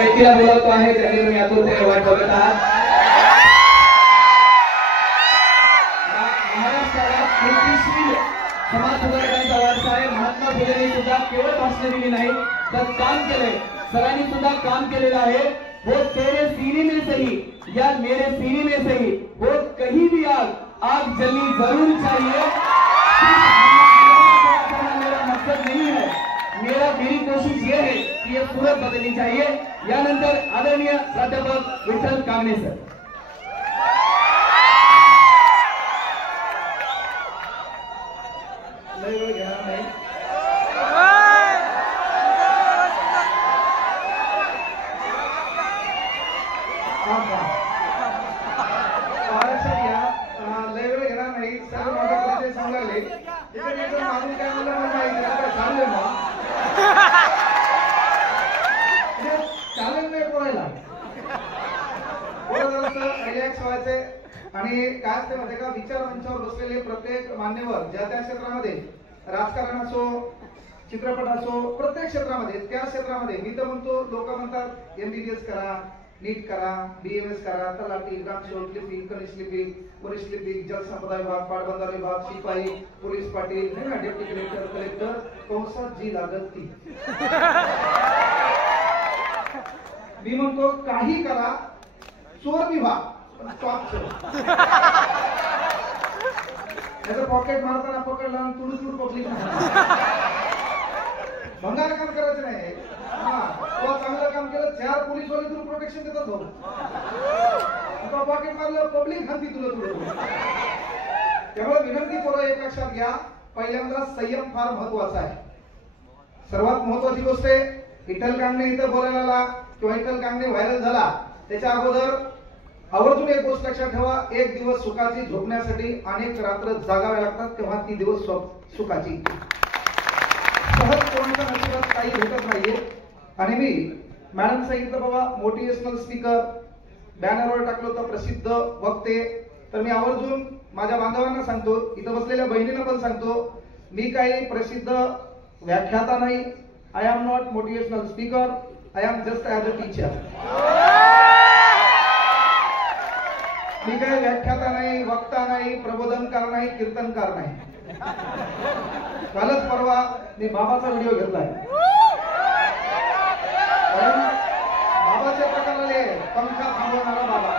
व्यक्तीला बोलवतो आहे ज्यांनी तुम्ही आतुरतेने वाट बघत आहात. महाराष्ट्राला कृतीशील समाज सुधारणांचा वारसा आहे. महात्मा फुलेंनी सुद्धा केवळ भाषणे दिली नाही तर काम केले. सरांनी सुद्धा काम केलेलं आहे. वो तेरे सीने में सही या मेरे सीने में सही वो कहीं भी आग जलनी जरूर चाहिए. मेरा मकसद नहीं है, मेरी कोशिश ये है कि ये सूरत बदलनी चाहिए. यानंतर आदरणीय प्राध्यापक विठ्ठल कांगणे सर. आणि काय असते माहिती का, विचार मंचावर बसलेले प्रत्येक मान्यवर ज्या त्या क्षेत्रामध्ये, राजकारण असो, चित्रपट असो, प्रत्येक क्षेत्रामध्ये, त्या क्षेत्रामध्ये मी तर म्हणतो, लोक म्हणतात MBBS करा, नीट करा, BMS करा, तलाठी, ग्रामसेवक, लिपिक, कनिष्ठ लिपिक, वरिष्ठ लिपिक, जलसंपदा विभाग, पाटबंधारे विभाग, शिपाई, police Patil, deputy collector, collector, कंसात जी लागत ती. मी म्हणतो काही करा, चोर विभाग त्याचं पॉकेट मारताना पकडला आणि तुडू पब्लिक भंगार काम करायचं नाही. तो चांगलं काम केलं, 4 पोलीस वाले तुला प्रोटेक्शन देतात भाऊ. तो पॉकेट मारलं, पब्लिक खाती तुला तुडू. त्यामुळे विनंती करू, एक लक्षात घ्या, पहिल्यांदा संयम फार महत्वाचा आहे. सर्वात महत्वाची गोष्ट आहे, विठ्ठल कांगणे इथं बोलायला आला किंवा विठ्ठल कांगणे व्हायरल झाला त्याच्या अगोदर आवर्जून एक गोष्ट लक्षात ठेवा, एक दिवस सुखाची झोपण्यासाठी अनेक रात्र जागाव्या लागतात, तेव्हा ती दिवस सुखाची. सहज कोणाच्या नशिबात काही भेटत नाहीये. आणि मी मॅडम सांगितलं बाबा मोटिवेशनल स्पीकर बॅनरवर टाकलं होतं, प्रसिद्ध वक्ते. तर मी आवर्जून माझ्या बांधवांना सांगतो, इथं बसलेल्या बहिणींना पण सांगतो, मी काही प्रसिद्ध व्याख्याता नाही. I am not motivational speaker, I am just as a teacher. मी काही व्याख्याता नाही, वक्ता नाही, प्रबोधनकार नाही, कीर्तनकार नाही. कालच परवा मी बाबाचा व्हिडिओ घेतलाय. बाबाचे प्रकार आले, पंखा थांबवणारा बाबा,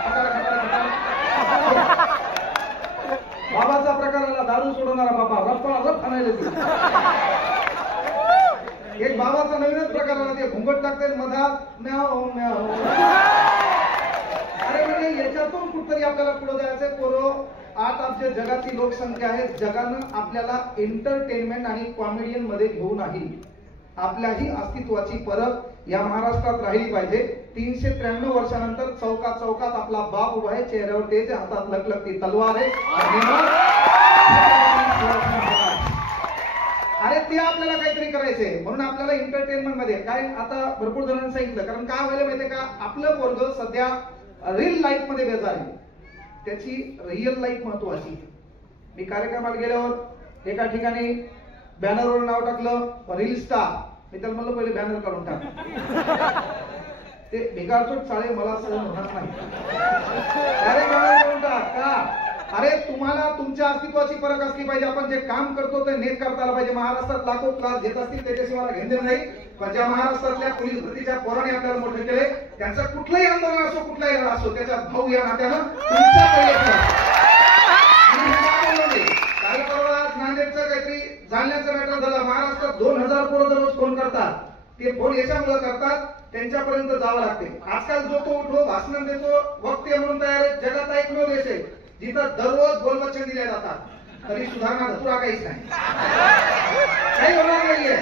बाबाचा प्रकार आला, दारू सोडवणारा बाबा, रप खाणायला. एक बाबाचा नवीनच प्रकार आला, ते घुंगट टाकते मधात म्याव म्याव. अरे म्हणजे याच्यातून कुठतरी आपल्याला पुढे जायचंय. पोरो, 8 अब्ज जगाची लोकसंख्या आहे. जगानं आपल्याला एंटरटेनमेंट आणि कॉमेडियन मध्ये घेऊन नाही, आपल्याही अस्तित्वाची परत या महाराष्ट्रात राहिली पाहिजे. 393 वर्षानंतर चौकात चौकात आपला बाप उभा आहे, चेहऱ्यावर तेज, हातात लकलकती तलवार आहे. अरे ते आपल्याला काहीतरी करायचंय, म्हणून आपल्याला एंटरटेनमेंट मध्ये काय, आता भरपूर जणांनी सांगितलं, कारण काय व्हायला माहितीये का, आपलं पोरग सध्या रिअल लाईफ मध्ये बेजार आहे, त्याची रिअल लाईफ महत्वाची. मी कार्यक्रमाला गेल्यावर एका ठिकाणी बॅनरवर नाव टाकलं रील स्टार. मी त्याला म्हणलं पहिले बॅनर काढून टाक. ते भिकारचोट चाळे मला सहन होणार नाही. अरे बॅनर काढून टाक का? अरे तुम्हाला तुमच्या अस्तित्वाची परख असली पाहिजे. आपण जे काम करतो ते नेट करता आलं पाहिजे. महाराष्ट्रात लाखो क्लास घेत असतील त्याच्याशी मला घेणं नाही, पण ज्या महाराष्ट्रातल्या पोलीस भरतीच्या पोरांनी आपल्याला मोठे केले, त्यांचं कुठलंही आंदोलन असो, कुठलाही लढा असो, त्याच्या भाऊ या नात्यानं नांदेडचं काहीतरी जाणण्याचं मॅटर झालं. महाराष्ट्रात 2000 पोरं दररोज फोन करतात. ते फोन याच्यामुळे करतात, त्यांच्यापर्यंत जावं लागते. आजकाल जो तो उठो, भाषण देतो, वक्ते म्हणून तयार आहे. जगात एकमेव देश आहे जिथं दररोज बोलवचन दिले जातात, तरी सुधारणा धतुरा काहीच नाही, काही होणार नाहीये.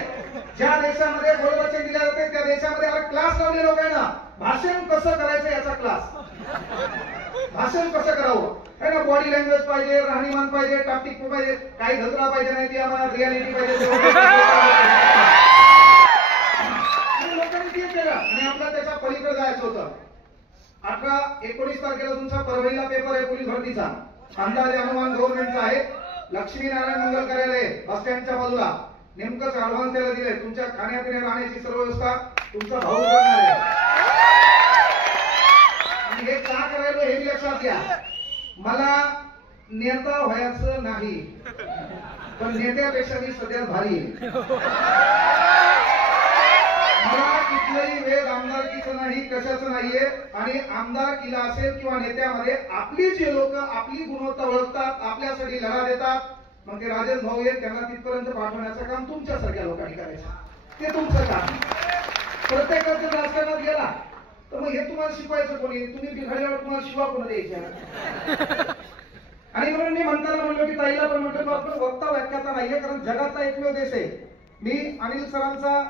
ज्या देशामध्ये बोलवचन दिले जाते त्या देशामध्ये क्लास लावले लोकांना भाषण कसं करायचं याचा क्लास. भाषण कसं करावं है ना, बॉडी लँग्वेज पाहिजे, राहणीमान पाहिजे, टाकटिक पाहिजे, काही धतुरा पाहिजे नाही, ती आम्हाला रियालिटी पाहिजे. लोकांनी ते केलं आणि आपल्याला त्याच्या पलीकडे जायचं होतं. 18-19 तारखेला तुमचा परभणीला पेपर आहे पोलीस भरतीचा. अंदाजे अनुमान गव्हर्नमेंटचा आहे. लक्ष्मीनारायण मंगल कार्यालय बस स्टँडच्या बाजूला. नेमकंच ऍडव्हान्स त्याला दिले. तुमच्या खाण्यापिण्या राहण्याची सर्व व्यवस्था तुमचा भाऊ करणार आहे. नेता व्हायचं नाही, पण नेत्यापेक्षा मी सध्या भारी आहे. मला कुठलंही वेळ आमदारकीचं नाही, कशाचं नाहीये. आणि आमदारकीला असेल किंवा नेत्यामध्ये आपली जे लोक आपली गुणवत्ता ओळखतात, आपल्यासाठी लढा देतात, मग ते राजेश भाऊ आहेत, त्यांना तिथपर्यंत पाठवण्याचं काम तुमच्यासारख्या लोकांनी करायचं. ते तुमचं काम. प्रत्येकाचं राजकारणात गेला तर मग हे तुम्हाला शिकवायचं कोणी? तुम्ही बिघडल्यावर तुम्हाला शिवा कोण द्यायच्या? आणि म्हणून मी म्हणताना म्हणलो की ताईला पण म्हटलं आपण वक्ता व्याख्याता नाहीये, कारण जगातला एकमेव देश आहे. मी अनिल सरांचा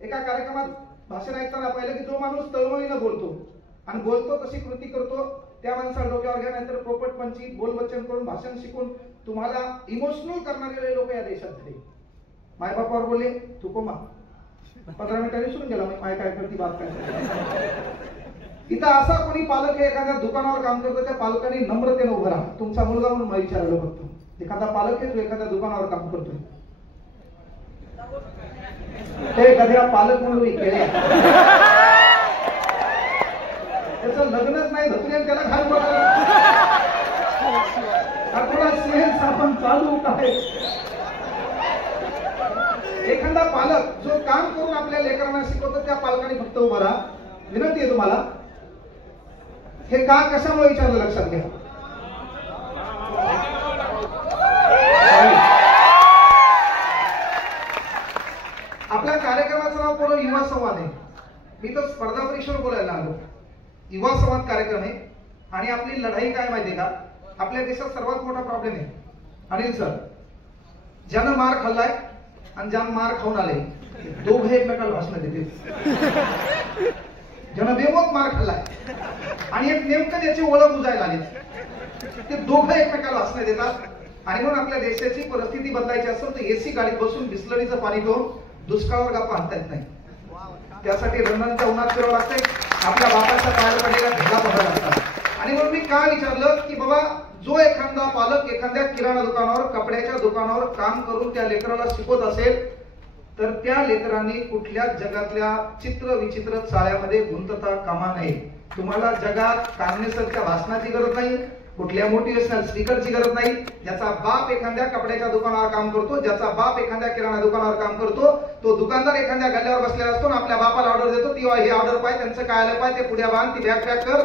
एका कार्यक्रमात भाषण ऐकताना पाहिलं की जो माणूस तळमळीनं बोलतो आणि बोलतो तशी कृती करतो, त्या माणसाला डोक्यावर घ्या, नाहीतर पोपट पंची बोलवचन करून भाषण शिकून तुम्हाला इमोशनल करणारे लोक या देशात झाले. मायबापावर बोलले तू कोमा 15 मिनिटांनी सुरून गेला, माय काय करती बात काय. इथं असा कोणी पालक आहे एखाद्या दुकानावर काम करतो, त्या पालकांनी नम्रतेने उभं राहा. तुमचा मुलगा म्हणून मला विचारायला बघतो, एखादा पालक आहे जो एखाद्या दुकानावर काम करतोय, ते एखाद्या पालक म्हणून त्याचं लग्नच नाही धुतले त्याला घाल थोडा सेन्स आपण चालू काय. एखादा पालक जो काम करून आपल्या लेकरांना शिकवतो, त्या पालकांनी फक्त उभं राहा. विनंती आहे तुम्हाला, हे का कशामुळे विचारलं लक्षात घ्या. आपल्या कार्यक्रमाचं नाव पूर्ण युवा संवाद आहे. मी तर स्पर्धा परीक्षेवर बोलायला आलो. युवा संवाद कार्यक्रम आहे. आणि आपली लढाई काय माहितीये का? आपल्या देशात सर्वात मोठा प्रॉब्लेम आहे अनिल सर, ज्यानं मार खाल्लाय आणि ज्यानं मार खाऊन आले दोघे एकमेकाला भाषण देतील. ज्यानं बेमोत मार खाल्लाय आणि एक नेमकं त्याची ओळख बुजायला आली, ते दोघं एकमेकाला भाषण देतात. आणि म्हणून आपल्या देशाची परिस्थिती बदलायची असेल तर एसी गाडीत बसून बिस्लरीचं पाणी पिऊन दुष्काळावर गप्पा आणता येत नाही. त्यासाठी रणांच्या उन्हात फिरावं लागतंय, आपल्या बापाच्या पायाला पडलेला भेगा पडायला लागतात. आणि म्हणून मी काय विचारलं की बाबा, जो एखादा पालक एखाद्या किराणा दुकानावर कपड्याच्या दुकानावर काम करून त्या लेकराला शिकवत असेल, तर त्या लेकरांनी कुठल्या जगातल्या चित्र विचित्र चाळ्यामध्ये गुंतता कामा नये. तुम्हाला जगात कांगणेसरच्या भाषणाची गरज नाही, कुठल्या मोटिवेशनल स्पीकरची गरज नाही. ज्याचा बाप एखाद्या कपड्याच्या दुकानावर काम करतो, ज्याचा बाप एखाद्या किराणा दुकानावर काम करतो, तो दुकानदार एखाद्या गल्ल्यावर बसलेला असतो आणि आपल्या बापाला ऑर्डर देतो, ती ही ऑर्डर पाहिजे, त्यांचं काय आलं पाहिजे, ते पुढे बांध, ती बॅग पॅक कर.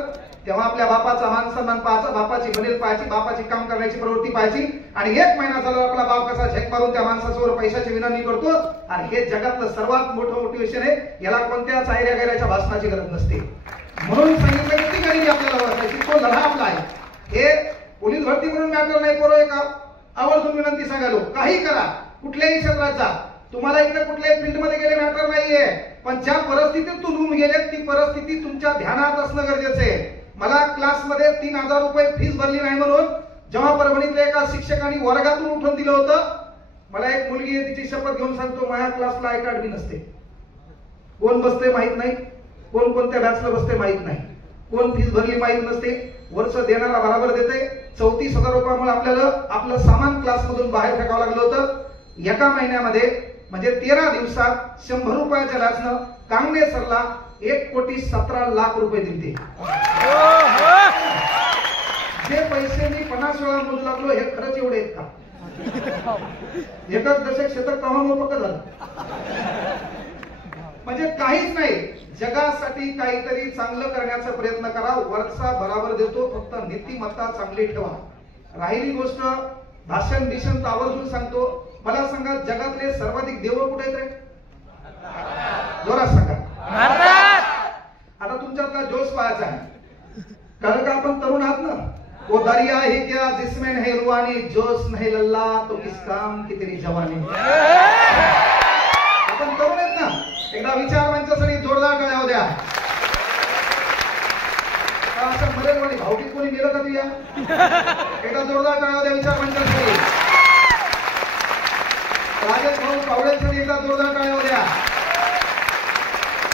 तेव्हा आपल्या बापाचा मान सन्मान पाहायचा, बापाची बनेल पाहायची, बापाची काम करण्याची प्रवृत्ती पाहायची. आणि 1 महिना झाला आपला बाप कसा झेक मारून त्या माणसासमोर पैशाची विनंती करतो. आणि हे जगातलं सर्वात मोठं मोटिवेशन आहे. याला कोणत्या चायऱ्या गायऱ्याच्या भाषणाची गरज नसते. म्हणून सांगितलं की ती गरीबी आपल्याला ओळखायची, तो लढा आपला आहे. हे पोलीस भरती म्हणून मॅटर नाही. पोरं एक आवर्जून विनंती सांगायलो, काही करा, कुठल्याही क्षेत्रात जा, तुम्हाला इकडे कुठल्याही फील्ड मध्ये गेले मॅटर नाहीये, पण ज्या परिस्थितीत तुम्ही गेले ती परिस्थिती तुमच्या ध्यानात असणं गरजेचं आहे. मला क्लासमध्ये 3000 रुपये फीस भरली नाही म्हणून जेव्हा परभणीतल्या एका शिक्षकांनी वर्गातून उठून दिलं होतं, मला एक मुलगी आहे, तिची शपथ घेऊन सांगतो, माझ्या क्लासला आय कार्ड बी नसते, कोण बसते माहित नाही, कोण कोणत्या बॅचला बसते माहित नाही, कोण फीस भरली माहित नसते, वर्ष देणारा बराबर देते. 34,000 रुपयामुळे आपल्याला आपलं सामान क्लासमधून बाहेर फेकावं लागलं होतं. एका महिन्यामध्ये म्हणजे 13 दिवसात 100 रुपयाच्या बॅचनं कांगणे सरला 1,17,00,000 रुपये दिले. जे पैसे मी 50 वेळा मोजू लागलो, हे खरंच एवढे आहेत का? एकच दशक शतक तेव्हा मोफत झालं. म्हणजे काहीच नाही. जगासाठी काहीतरी चांगलं करण्याचा प्रयत्न करा. वरचा बराबर देतो, फक्त नीतिमत्ता चांगली ठेवा. राहिली गोष्ट भाषण बिषण आवर्जून सांगतो. मला सांगा, जगातले सर्वाधिक देव कुठे आहेत रे? जोरात सांगा. आता तुमच्यातला जोश पाहायचा आहे, कारण का आपण तरुण आहात ना. वो दरिया है क्या जिसमें नहीं रुआनी, जोश नहीं लल्ला तो किस काम की तेरी जवानी. आपण तरुण आहेत ना, एकदा विचार मंचासाठी जोरदार टाळ्या होऊ द्या. असं मरेल भावकीत कोणी गेलं का तुया? एकदा जोरदार टाळ्या होऊ द्या विचार मंचासाठी. राजेश भाऊ पावड्यांसाठी एकदा जोरदार टाळ्या होऊ द्या.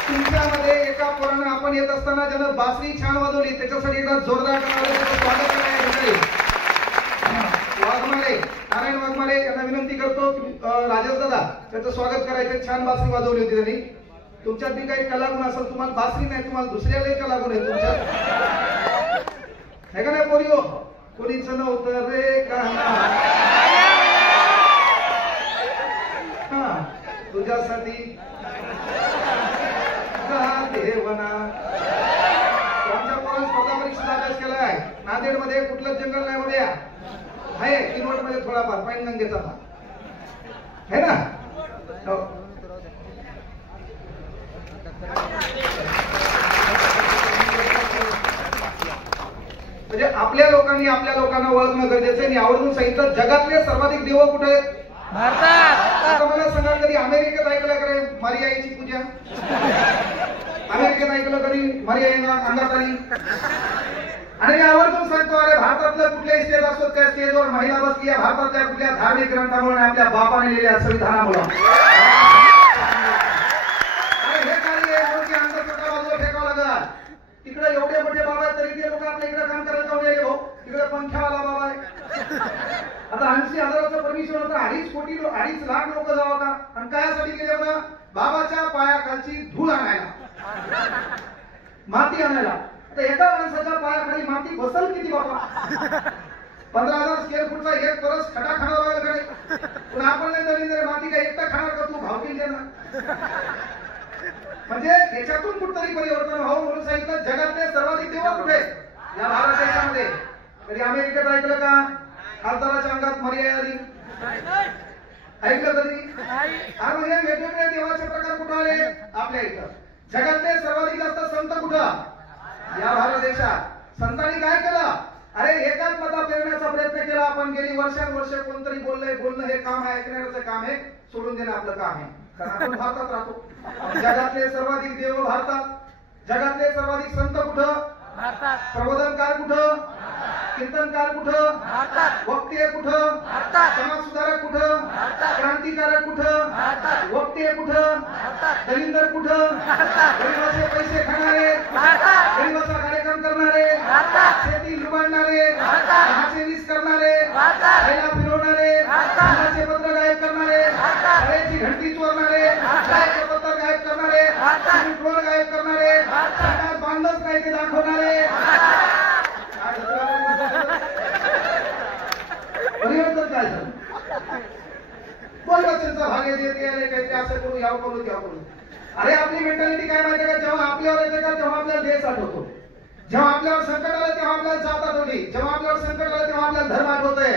तुमच्यामध्ये एका पोरानं आपण येत असताना ज्यानं बासरी छान वाजवली, त्याच्यासाठी एकदा जोरदार टाळ्या होऊ द्या. स्वागत करायचं. वाघमारे, नारायण वाघमारे यांना विनंती करतो की राजेश दादा त्याचं स्वागत करायचं. छान बासरी वाजवली होती त्यांनी. तुमच्यात बी काही कलागुण असेल, तुम्हाला बासरी नाही, तुम्हाला दुसऱ्यालाही कलागुण आहे तुमच्यात, है का नाही पोरियो? कोणीच नव्हतं रे काना तुझ्यासाठी देवना. आमच्या पोरांनी स्पर्धा परीक्षेचा अभ्यास केलाय. नांदेडमध्ये कुठलं जंगल नाही मध्ये आहे 3 मध्ये थोडाफार पैनगंगेचा भाग है ना. म्हणजे आपल्या लोकांनी आपल्या लोकांना ओळखणं गरजेचं आहे. आवर्जून सांगितलं जगातले सर्वाधिक देव कुठे आहेत? भारतात. आता मला सांगा कधी अमेरिकेत ऐकलं करे मारियाची पूजा? अमेरिकेत ऐकलं कधी मारिया अंगात आली? आणि आवर्जून सांगतो अरे भारतातलं कुठल्याही स्टेज असतो त्या स्टेजवर महिला बसली आहे भारतातल्या कुठल्या धार्मिक ग्रंथामुळे आपल्या बापाने लिहिलेल्या संविधानामुळे. हे कार्य अंधश्रद्धा बाजूला फेकावं लागल. तिकडे एवढे मोठे बाबा आहेत तरी ते लोक आपल्या इकडे काम करायला जाऊन गेले. भाऊ तिकडे पंख्यावाला बाबा आहे. आता 80,000चं परमिशन होतं 2.5 लाख लोक जावं का? आणि कायासाठी गेले होतं? बाबाच्या पायाखालची धूळ आणायला, माती आणायला. आता एका माणसाच्या पायाखाली माती बसल किती बाबा? 15,000 स्क्वेअर फूटचा एक परस खटा खाणार लागला. पण आपण नाही दलिंद्र माती काय एकटा खाणार का? तू भावकील देणार. म्हणजे याच्यातून कुठतरी परिवर्तन व्हावं म्हणून सांगितलं जगातले सर्वाधिक देव कुठे? या भारत देशामध्ये. कधी अमेरिकेत ऐकलं का खासदाराच्या अंगात मर्यादा आली? ऐकलं कधी? आणि हे वेगवेगळे देवाचे प्रकार कुठे आले? आपल्या इथं. जगातले सर्वाधिक जास्त संत कुठं? या भारत देशात. संतांनी काय केलं? अरे एकाच मता पेरण्याचा प्रयत्न केला आपण. गेली वर्षानुवर्ष कोणतरी बोलणं हे काम आहे, ऐकण्याचं काम आहे, सोडून देणं आपलं काम आहे. कारण आपण भारतात राहतो. जगातले सर्वाधिक देव भारतात. जगातले सर्वाधिक संत कुठं? भारतात. प्रबोधनकार कुठं? कीर्तनकार कुठं? भारतात. वक्ते कुठं? भारतात. समाजसुधारक कुठं? भारतात. क्रांतिकारक कुठं? भारतात. वक्ते कुठं? भारतात. दलिंदर कुठं? भारतात. गरीबाचे पैसे खाणारे भारतात. गरीबाचा कार्यक्रम करणारे भारतात. शेती लुबाडणारे भारतात. दहाचे वीस करणारे भारतात. पहिला फिरवणारे भारतात. पत्र गायब करणारे भारतात. शाळेची घंटी चोरणारे शाळेचे पत्र गायब करणारे भारतात. ट्रोल गायब करणारे भारतात. बांधच नाही ते दाखवणारे परिवर्तन काय झालं? बोलवचनचा भाग येते काहीतरी असं करू यावं करू तेव्हा करू. अरे आपली मेंटॅलिटी काय माहिती का? जेव्हा आपल्यावर येते का तेव्हा आपल्याला देश आठवतो. जेव्हा आपल्यावर संकट आलं तेव्हा आपल्याला जात आठवली. जेव्हा आपल्यावर संकट आलं तेव्हा आपल्याला धर्म आठवतोय.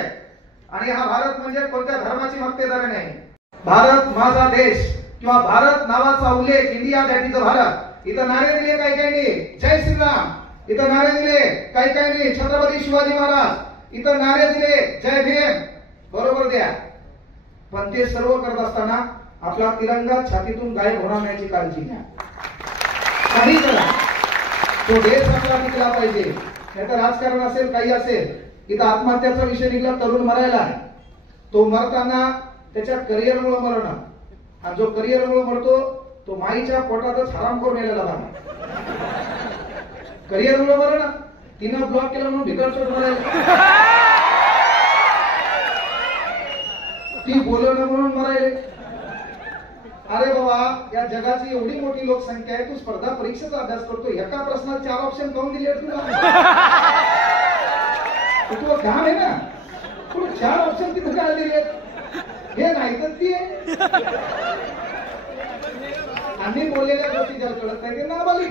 आणि हा भारत म्हणजे कोणत्या धर्माची मक्तेदारी नाही. भारत माझा देश किंवा भारत नावाचा उल्लेख इंडिया दॅट इज भारत. इथं नारे दिले काही काही जय श्रीराम. इथं नारे दिले काही काही छत्रपती शिवाजी महाराज. इथं नारे दिले जय भीम. बरोबर द्या. पण ते सर्व करत असताना आपला तिरंगा छातीतून गायब होणार नाही याची काळजी घ्या. काही करा तो देश आपला टिकला पाहिजे. नाही तर राजकारण असेल काही असेल. इथं आत्महत्याचा विषय निघला तरुण मरायला. तो मरताना त्याच्या करिअरमुळे मरणं. आणि जो करिअरमुळे मरतो तो माईच्या पोटातच हराम करून नेलेला भाग. करिअरमुळे मरणं. तिनं ब्लॉक केलं म्हणून भिकार मरायला. ती बोलवणं म्हणून मरायले. अरे बाबा या जगाची एवढी मोठी लोकसंख्या आहे. तू स्पर्धा परीक्षेचा अभ्यास करतो. एका प्रश्नात 4 ऑप्शन करून दिले तुला. तुला घाम आहे ना. तुला 4 ऑप्शन तिथे काय दिले? हे नाही तर ती आम्ही बोललेल्या गोष्टी ज्याला कळत नाही ते नाबालिक.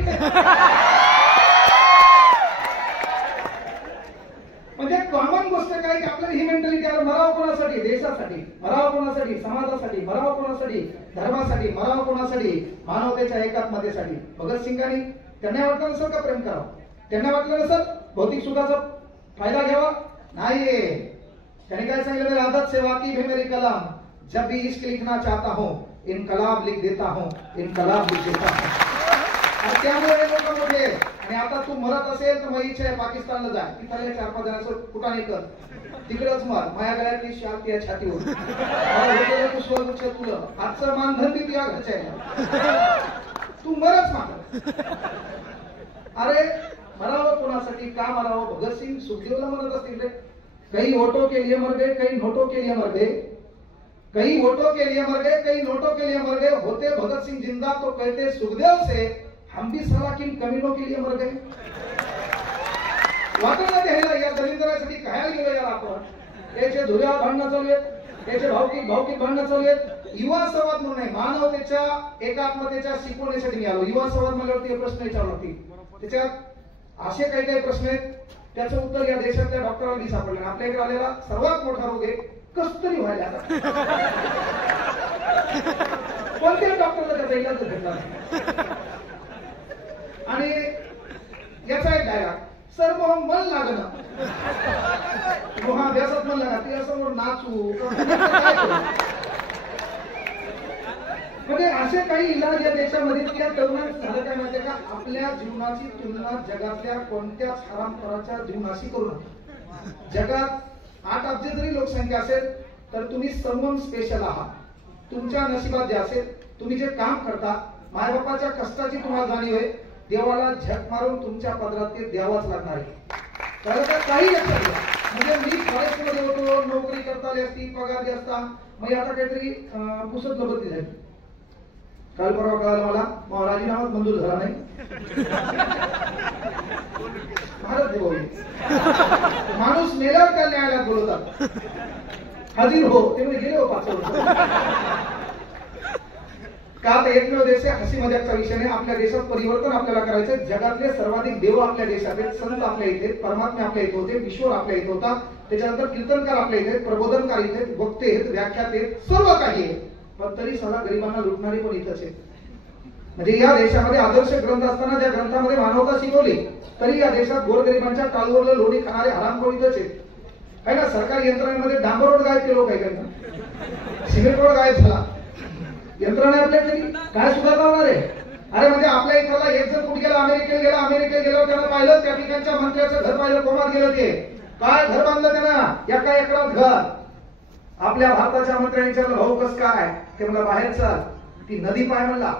म्हणजे कॉमन गोष्ट काय की आपल्याला ही मेंटॅलिटी आहे मराव कोणासाठी? देशासाठी. मराव कोणासाठी? समाजासाठी. मराव कोणासाठी? धर्मासाठी. मराव कोणासाठी? मानवतेच्या एकात्मतेसाठी. भगतसिंगांनी त्यांना वाटलं नसेल का प्रेम करावं? त्यांना वाटलं नसेल भौतिक सुखाचा फायदा घ्यावा? नाही. त्यांनी काय सांगितलं? मेरी आदत से वाकिफ है मेरी कलम. जब भी इश्क लिखना चाहता हूं इनकलाब लिख देता हूं. इनकलाब लिख देता हूं. आणि त्यामुळे लोक मोठे. आणि आता तू मरत असेल तर माझी इच्छा आहे पाकिस्तानला जा. तिथल्या 4-5 जणांचं कुटाने कर. तिकडेच मर. माझ्या गळ्यातली शाल त्या छातीवर. पुष्पवृक्ष तुला आजचं मानधन बी तुझ्या घरच्या आहे. तू मरच मात्र. अरे मरावं कोणासाठी? का मरावं? भगतसिंग सुखदेवला म्हणत असतील रे. कई वोटों के लिए मर गए, कई नोटों के लिए मर गए. कई वोटों के लिए मर गए, कई नोटों के लिए मर गए. होते भगत सिंह जिंदा तो कहते सुखदेव से हम भी साला किन कमीनों के लिए मर गए. वाटायला द्यायला या दलिंदरासाठी खायला गेलो यार आपण. याचे धुऱ्या भांडणं चालू आहेत, याचे भावकीत भांडणं चालू आहेत. युवा संवाद म्हणून आहे, मानवतेच्या एकात्मतेच्या शिकवण्यासाठी मी आलो. युवा संवाद म्हणल्यावरती प्रश्न विचारला त्याच्यात असे काही काही प्रश्न आहेत, त्याचं उत्तर या देशातल्या डॉक्टरांना मी सापडलं. आपल्या इकडे आलेला सर्वात मोठा रोग आहे कस्तुरी व्हायला. कोणत्याही डॉक्टरला त्याचा इलाज भेटला नाही. आणि याचा एक डायलॉग, सर्व मन लागणं अभ्यासात मन लागणार, ते असं नाचू म्हणजे असे काही इलाज या देशामध्ये त्या तरुणांना झालं काय माहितीये का, आपल्या जीवनाची तुलना जगातल्या कोणत्याच हरामखोराच्या जीवनाशी करू नका. जगात 8 अब्ज जरी लोकसंख्या असेल तर तुम्ही सर्वम स्पेशल आहात. तुमच्या नशिबात जे असेल, तुम्ही जे काम करता, मायबापाच्या कष्टाची तुम्हाला जाणीव आहे, देवाला झक मारून तुमच्या पदरात ते द्यावाच लागणार आहे. तर काही लक्षात घ्या. म्हणजे मी फॉरेस्ट मध्ये होतो, नोकरी करता आली असती, पगार जास्त, मग आता काहीतरी पुसत नोकरी झाली. काल परवा कळालं मला राजीनामाच मंजूर झाला नाही. भारत देवळी माणूस मेल्यावर त्या न्यायालयात बोलवतात, हजर हो, ते म्हणजे गेले हो 5 वर्ष. का तर एकमेव देश आहे, हसी मजाकचा विषय नाही. आपल्या देशात परिवर्तन आपल्याला करायचं. जगातले सर्वाधिक देव आपल्या देशात आहेत, संत आपल्या इथे, परमात्मा आपल्या इथे होते, ईश्वर आपल्या इथे होता. त्याच्यानंतर कीर्तनकार आपल्या इथे, प्रबोधनकार इथे, वक्ते आहेत, व्याख्याते आहेत, सर्व काही आहे. पण तरी सगळा गरिबांना लुटणारे पण इथंच आहेत. म्हणजे या देशामध्ये आदर्श ग्रंथ असताना ज्या ग्रंथामध्ये मानवता शिकवली, तरी या देशात गोरगरिबांच्या टाळूवरलं लोणी खाणारे हरामखोर इथंच आहेत. आहे ना. सरकारी यंत्रणेमध्ये डांबर रोड गायब केलो, काही काही सिमेंट रोड गायब झाला. यंत्रणा आपल्याकडे काय सुधारणा होणार आहे? अरे म्हणजे आपल्या इथला एक जण कुठे गेला, अमेरिकेला गेल्यावर त्यानं पाहिलं, त्या ठिकाणच्या मंत्र्याचं घर पाहिलं, कोमात गेलं. ते काय घर बांधलं त्यानं, एका एकरात घर. आपल्या भारताच्या मंत्र्यांनी विचारलं, भाऊ कस काय? ते म्हणला बाहेर चाल, ती नदी पाय म्हणला,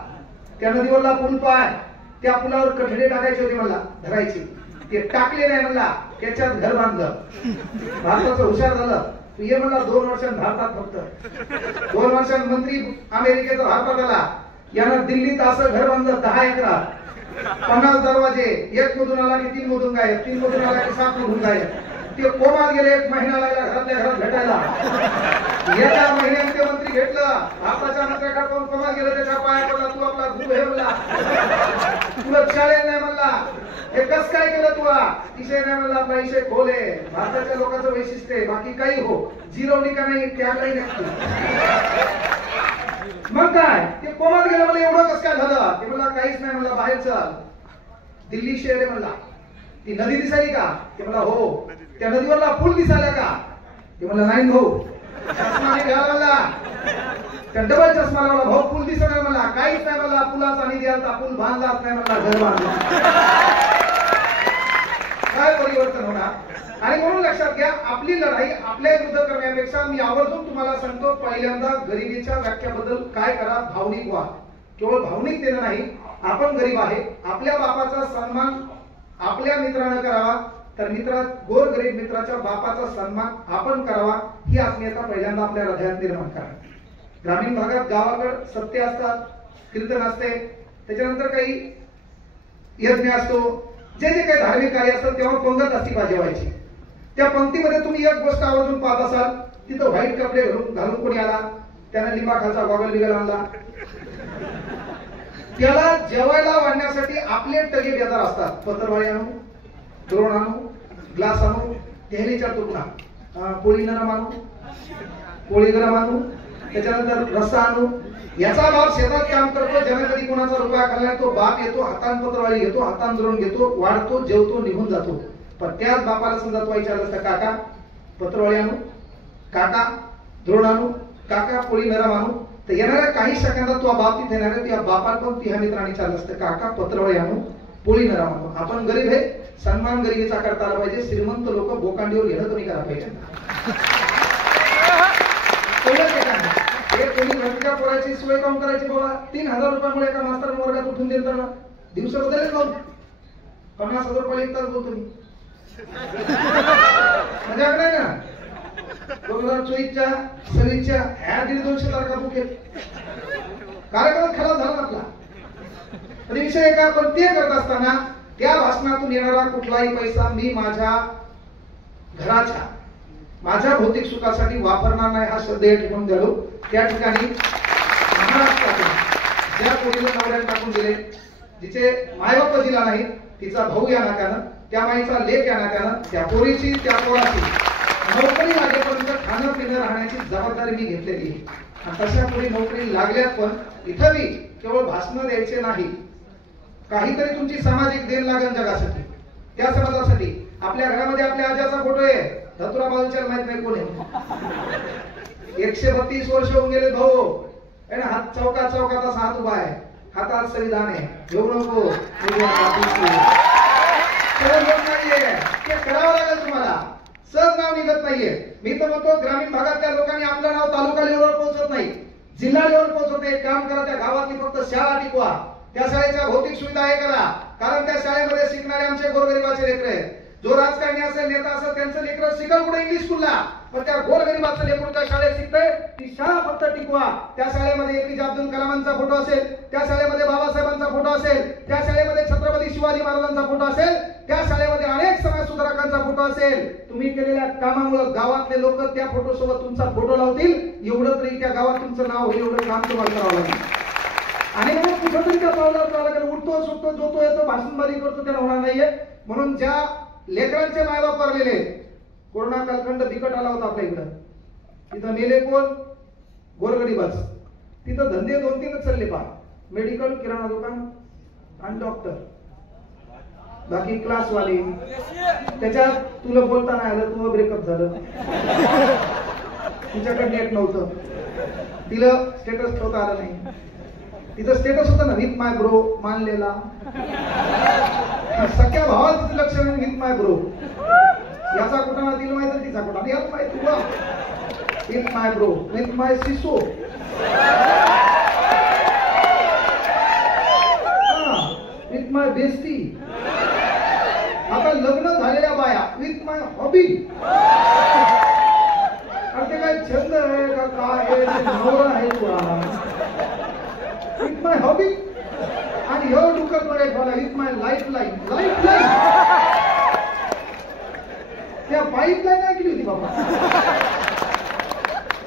त्या नदीवरला पूल पाय, त्या पुलावर कठडे टाकायचे होते म्हणला, धरायचे, ते टाकले नाही म्हणला, त्याच्यात घर बांधलं. भारताचं हुशार झालं. ये म्हणला 2 वर्षांत भारतात, फक्त 2 वर्षांत मंत्री अमेरिकेचा भारतात आला. यानं दिल्लीत असं घर बांधलं 10 एकरात, 50 दरवाजे, 1 मधून आला की 3 मधून गायब, 3 मधून आला की 7 मधून गायब. ते कोमात गेले, 1 महिना लागला घरातल्या घरात भेटायला. एका महिन्यात ते मंत्री भेटलं, भारताच्या मंत्र्याकडे कोण कोमात गेलं, त्याच्या पाया पडला, तू आपला खूप हे म्हणला, तुला चालेल नाही म्हणला, हे कस काय केलं तुला? विषय नाही म्हणला, पैसे खोले. भारताच्या लोकांचं वैशिष्ट्य आहे, बाकी काही हो, जिरवणी का नाही, त्यागही नसतो. मग काय ते कोमात गेलं म्हणलं, एवढं कस काय झालं? ते म्हणला काहीच नाही म्हणला, बाहेर चल, दिल्ली शहर आहे म्हणला. ती नदी दिसायली का? ते म्हणला हो. त्या नदीवरला पूल दिसायला का? ते म्हणला नाही भाऊ. चष्मा घालायला, त्या डबल चष्मा लावला, भाऊ पूल दिसत नाही म्हणला. काहीच नाही म्हणला, पुलाचा निधी आलता, पूल बांधलाच नाही म्हणला, घर बांधला. काय परिवर्तन होणार? आणि म्हणून लक्षात घ्या, आपली लढाई आपल्या विरुद्ध करण्यापेक्षा मी आवर्जून तुम्हाला सांगतो, पहिल्यांदा गरिबीच्या व्याख्याबद्दल काय करा, भावनिक व्हा. केवळ भावनिकतेनं नाही, आपण गरीब आहे, आपल्या बापाचा सन्मान आपल्या मित्रानं करावा, तर गोरगरीब मित्राच्या बापाचा सन्मान आपण करावा, ही आत्मीयता पहिल्यांदा आपल्या हृदयात निर्माण करा. ग्रामीण भागात गावाकडे सत्य असतात, कीर्तन असते, त्याच्यानंतर काही यज्ञ असतो, जे जे काही धार्मिक कार्य असतात तेव्हा पंगत असती वाजवायची. त्या पंक्तीमध्ये तुम्ही एक गोष्ट आवर्जून पाहत असाल, तिथं व्हाईट कपडे घालून कोणी आला, त्याने लिंबाखालचा गॉगल बिगल आणला, त्याला जेवायला वाढण्यासाठी आपले टगे बेजार असतात. पत्रवाळी आणू, द्रोण आणू, ग्लास आणू, तेहरीचा तुकडा, पोळी नरम आणू, पोळी गरम आणू, त्याच्यानंतर रस्सा आणू. याचा बाप शेतात काम करतो, ज्याने कधी कोणाचा रुपया खाल्ला तो बाप येतो, हातान पत्रवाळी घेतो, हातान द्रोण घेतो, वाढतो, जेवतो, निघून जातो. पण त्याच बापाला समजा तो विचारलं असतं, काका पत्रवाळी आणू, काका द्रोण आणू, काका पोळी नरम आणू, तर येणाऱ्या काही सेकंदात तो बाप तिथे येणार, त्या बापाला पण तिहा मित्रांनी विचारलं असतं, काका पत्रवाळी आणू, पोळी नरम आणू. आपण गरीब आहे, सन्मान गरिबीचा करता आला पाहिजे. श्रीमंत लोक बोकांडीवर घेणं कमी करा पाहिजे. पोराची सोय काम करायची बाबा, 3000 रुपयामुळे एका मास्तर वर्गात उठून देताना दिवस बदलले जाऊन 50,000 रुपये एक तास बोलतो मी. मजा नाही ना. 2024च्या 26च्या ह्या 150 तारखा बुक आहेत. कार्यक्रम खराब झाला आपला. विषय का? पण ते करत असताना त्या भाषणातून येणारा कुठलाही पैसा मी माझ्या घराच्या माझ्या भौतिक सुखासाठी वापरणार नाही हा शब्द या ठिकाणी द्यालो. त्या ठिकाणी महाराष्ट्रातून ज्या पोरीला नवऱ्याने टाकून दिले, जिचे मायबाप दिला नाही, तिचा भाऊ या नात्यानं, त्या माईचा लेक या नात्यानं, त्या पोरीची त्या पोराची नोकरी लागेपर्यंत खाणं पिणं राहण्याची जबाबदारी मी घेतलेली आहे. आणि तशा पोरी नोकरी लागल्यात, पण इथं मी केवळ भाषण द्यायचे नाही, काहीतरी तुमची सामाजिक देण लागेल जगासाठी, त्या समाजासाठी. आपल्या घरामध्ये आपल्या आज्याचा फोटो आहे, धतुरा बाजूच्या माहित नाही कोण आहे. 132 वर्ष होऊन गेले भाऊ, है ना. हात चौकात असा हात उभा आहे, हातात संविधान आहे. घेऊ नको नाहीये, ते करावं लागेल तुम्हाला. सहज नाव निघत नाहीये. मी तर म्हणतो ग्रामीण भागातल्या लोकांनी आपलं नाव तालुका लेवलवर पोहोचत नाही, जिल्हा लेवल पोहोचत नाही. काम करा, त्या गावातली फक्त शाळा टिकवा, त्या शाळेच्या भौतिक सुविधा हे करा. कारण त्या शाळेमध्ये शिकणारे आमचे गोरगरिबाचे लेकरं आहेत. जो राजकारणी असेल, नेता असेल, त्यांचं लेकरं शिकल कुठे इंग्लिश स्कूलला, पण त्या गोरगरिबाचं लेकरू त्या शाळेत शिकतंय, ती शाळा फक्त टिकवा. त्या शाळेमध्ये एपीजे अब्दुल कलामांचा फोटो असेल, त्या शाळेमध्ये बाबासाहेबांचा फोटो असेल, त्या शाळेमध्ये छत्रपती शिवाजी महाराजांचा फोटो असेल, त्या शाळेमध्ये अनेक समाज सुधारकांचा फोटो असेल. तुम्ही केलेल्या कामामुळे गावातले लोक त्या फोटो सोबत तुमचा फोटो लावतील. एवढं तरी त्या गावात तुमचं नाव होईल, एवढं काम तुम्हाला करावं लागेल. आणि मग कुठंतरी त्या पावलावर उठतो सुटतो, जो तो येतो, भाषणबाजी करतो, त्याला होणार नाहीये. म्हणून ज्या लेकरांचे मायबाप वारलेले, कोरोना कालखंड बिकट आला होता आपल्या इकडं, तिथं मेले कोण? गोरगरीबाच. तिथं धंदे 2-3च चालले पहा, मेडिकल, किराणा दुकान आणि डॉक्टर, बाकी क्लासवाले. त्याच्यात तुला बोलता नाही आलं, तुझं ब्रेकअप झालं, तुझ्याकडे नेट नव्हतं, तिला स्टेटस ठेवता आलं नाही. तिचं स्टेटस होतं ना, विथ माय ब्रो मानलेला, सख्या भावाचं तिचं लक्ष नाही, विथ माय ब्रो. याचा कुठं तिला माहिती, तिचा कुठं याला माहिती, तुला with my bro, with my seesaw, with my bestie. आता लग्न झालेल्या बाया, विथ माय हॉबी. ते काय छंद आहे का काय नवरा आहे तुला, विथ माय हॉबी. आणि ह्यो डुकर मध्ये ठेवला, with my life line. Life line त्या पाईप लाईन ऐकली होती बाबा.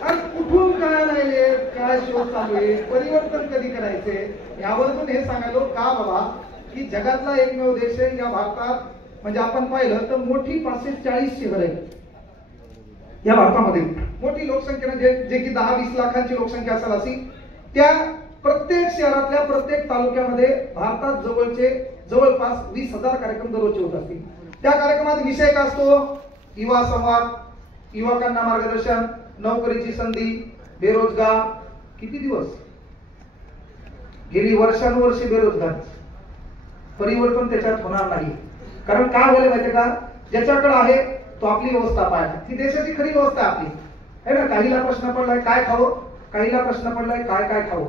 आणि कुठून काय राहिले, काय शोध चालू आहे, परिवर्तन कधी करायचे, यावरून हे सांगायलो का बाबा, की जगातला एकमेव देश आहे या भारतात. म्हणजे आपण पाहिलं तर मोठी 540 शहर आहेत या भारतामध्ये. मोठी लोकसंख्या जे की 10-20 लाखांची लोकसंख्या असेल अशी, त्या प्रत्येक शहरातल्या प्रत्येक तालुक्यामध्ये भारतात जवळपास 20,000 कार्यक्रम दररोजचे होत असतील. त्या कार्यक्रमात विषय काय असतो? युवा संवाद, युवकांना मार्गदर्शन, नोकरीची संधी, बेरोजगार. किती दिवस गेली वर्षानुवर्षे बेरोजगार. परिवर्तन त्याच्यात होणार नाही. कारण काय झालं माहितीये का, ज्याच्याकडे आहे तो आपली व्यवस्था पाहिजे. ती देशाची खरी व्यवस्था आपली आहे ना. काहीला प्रश्न पडलाय काय खावं, काहीला प्रश्न पडलाय काय काय खावं.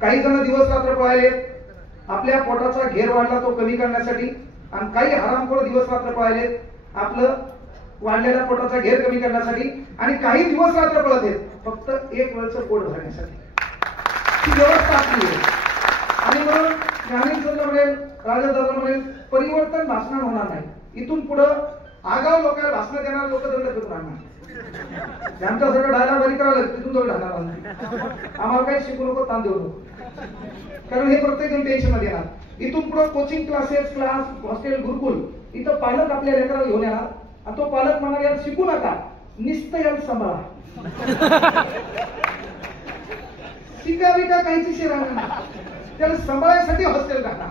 काही जण दिवस रात्र पळाले, आपल्या पोटाचा घेर वाढला तो कमी करण्यासाठी, आणि काही हरामखोर दिवस रात्र पळाले आपलं वाढलेल्या पोटाचा घेर कमी करण्यासाठी, आणि काही दिवस रात्र पळत आहेत फक्त एक वेळचं पोट भरण्यासाठी. ही व्यवस्था आपली आहे. आणि म्हणून ज्ञानेश्वर म्हणेल, राजादादा म्हणेल, परिवर्तन भाषणात होणार नाही. इथून पुढं आगाव लोकांना भाषण देणारे लोक दंड फिरून आणणार. आमच्या सगळं डायलॉग बरी करायला तिथून दंड आणणार नाही. आम्हाला काही शिकू नको, ताण देऊ नको. कारण हे प्रत्येक जण टेन्शन मध्ये येणार. इथून पुढे कोचिंग क्लासेस, क्लास, हॉस्टेल, गुरुकुल, इथं पालक आपल्या लेकराला घेऊन येणार. आणि तो पालक म्हणा याला शिकू नका, निस्त याला सांभाळा. शिका बिका काहीची शिरा त्याला सांभाळण्यासाठी हॉस्टेल टाका.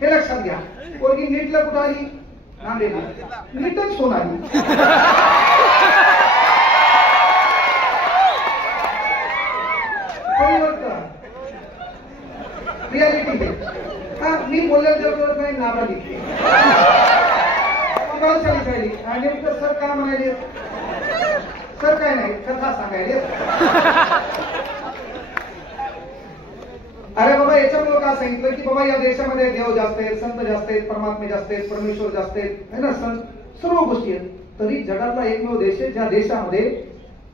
हे लक्षात घ्या. पोरगी नीटला कुठं आली? नांदेडला. नीटच होऊन आली. परिवर्तन रियालिटी. हा मी बोललेलं जर नाही नारा लिखली आणि सर काय म्हणाले, सर काय नाही कथा सांगायले. अरे बाबा याच्यामुळे काय सांगितलं की बाबा या देशामध्ये देव जास्त आहेत, संत जास्त आहेत, परमात्मे जास्त आहेत, परमेश्वर जास्त आहेत, है ना, सर्व गोष्टी आहेत. तरी जगातला एकमेव देश आहे ज्या देशामध्ये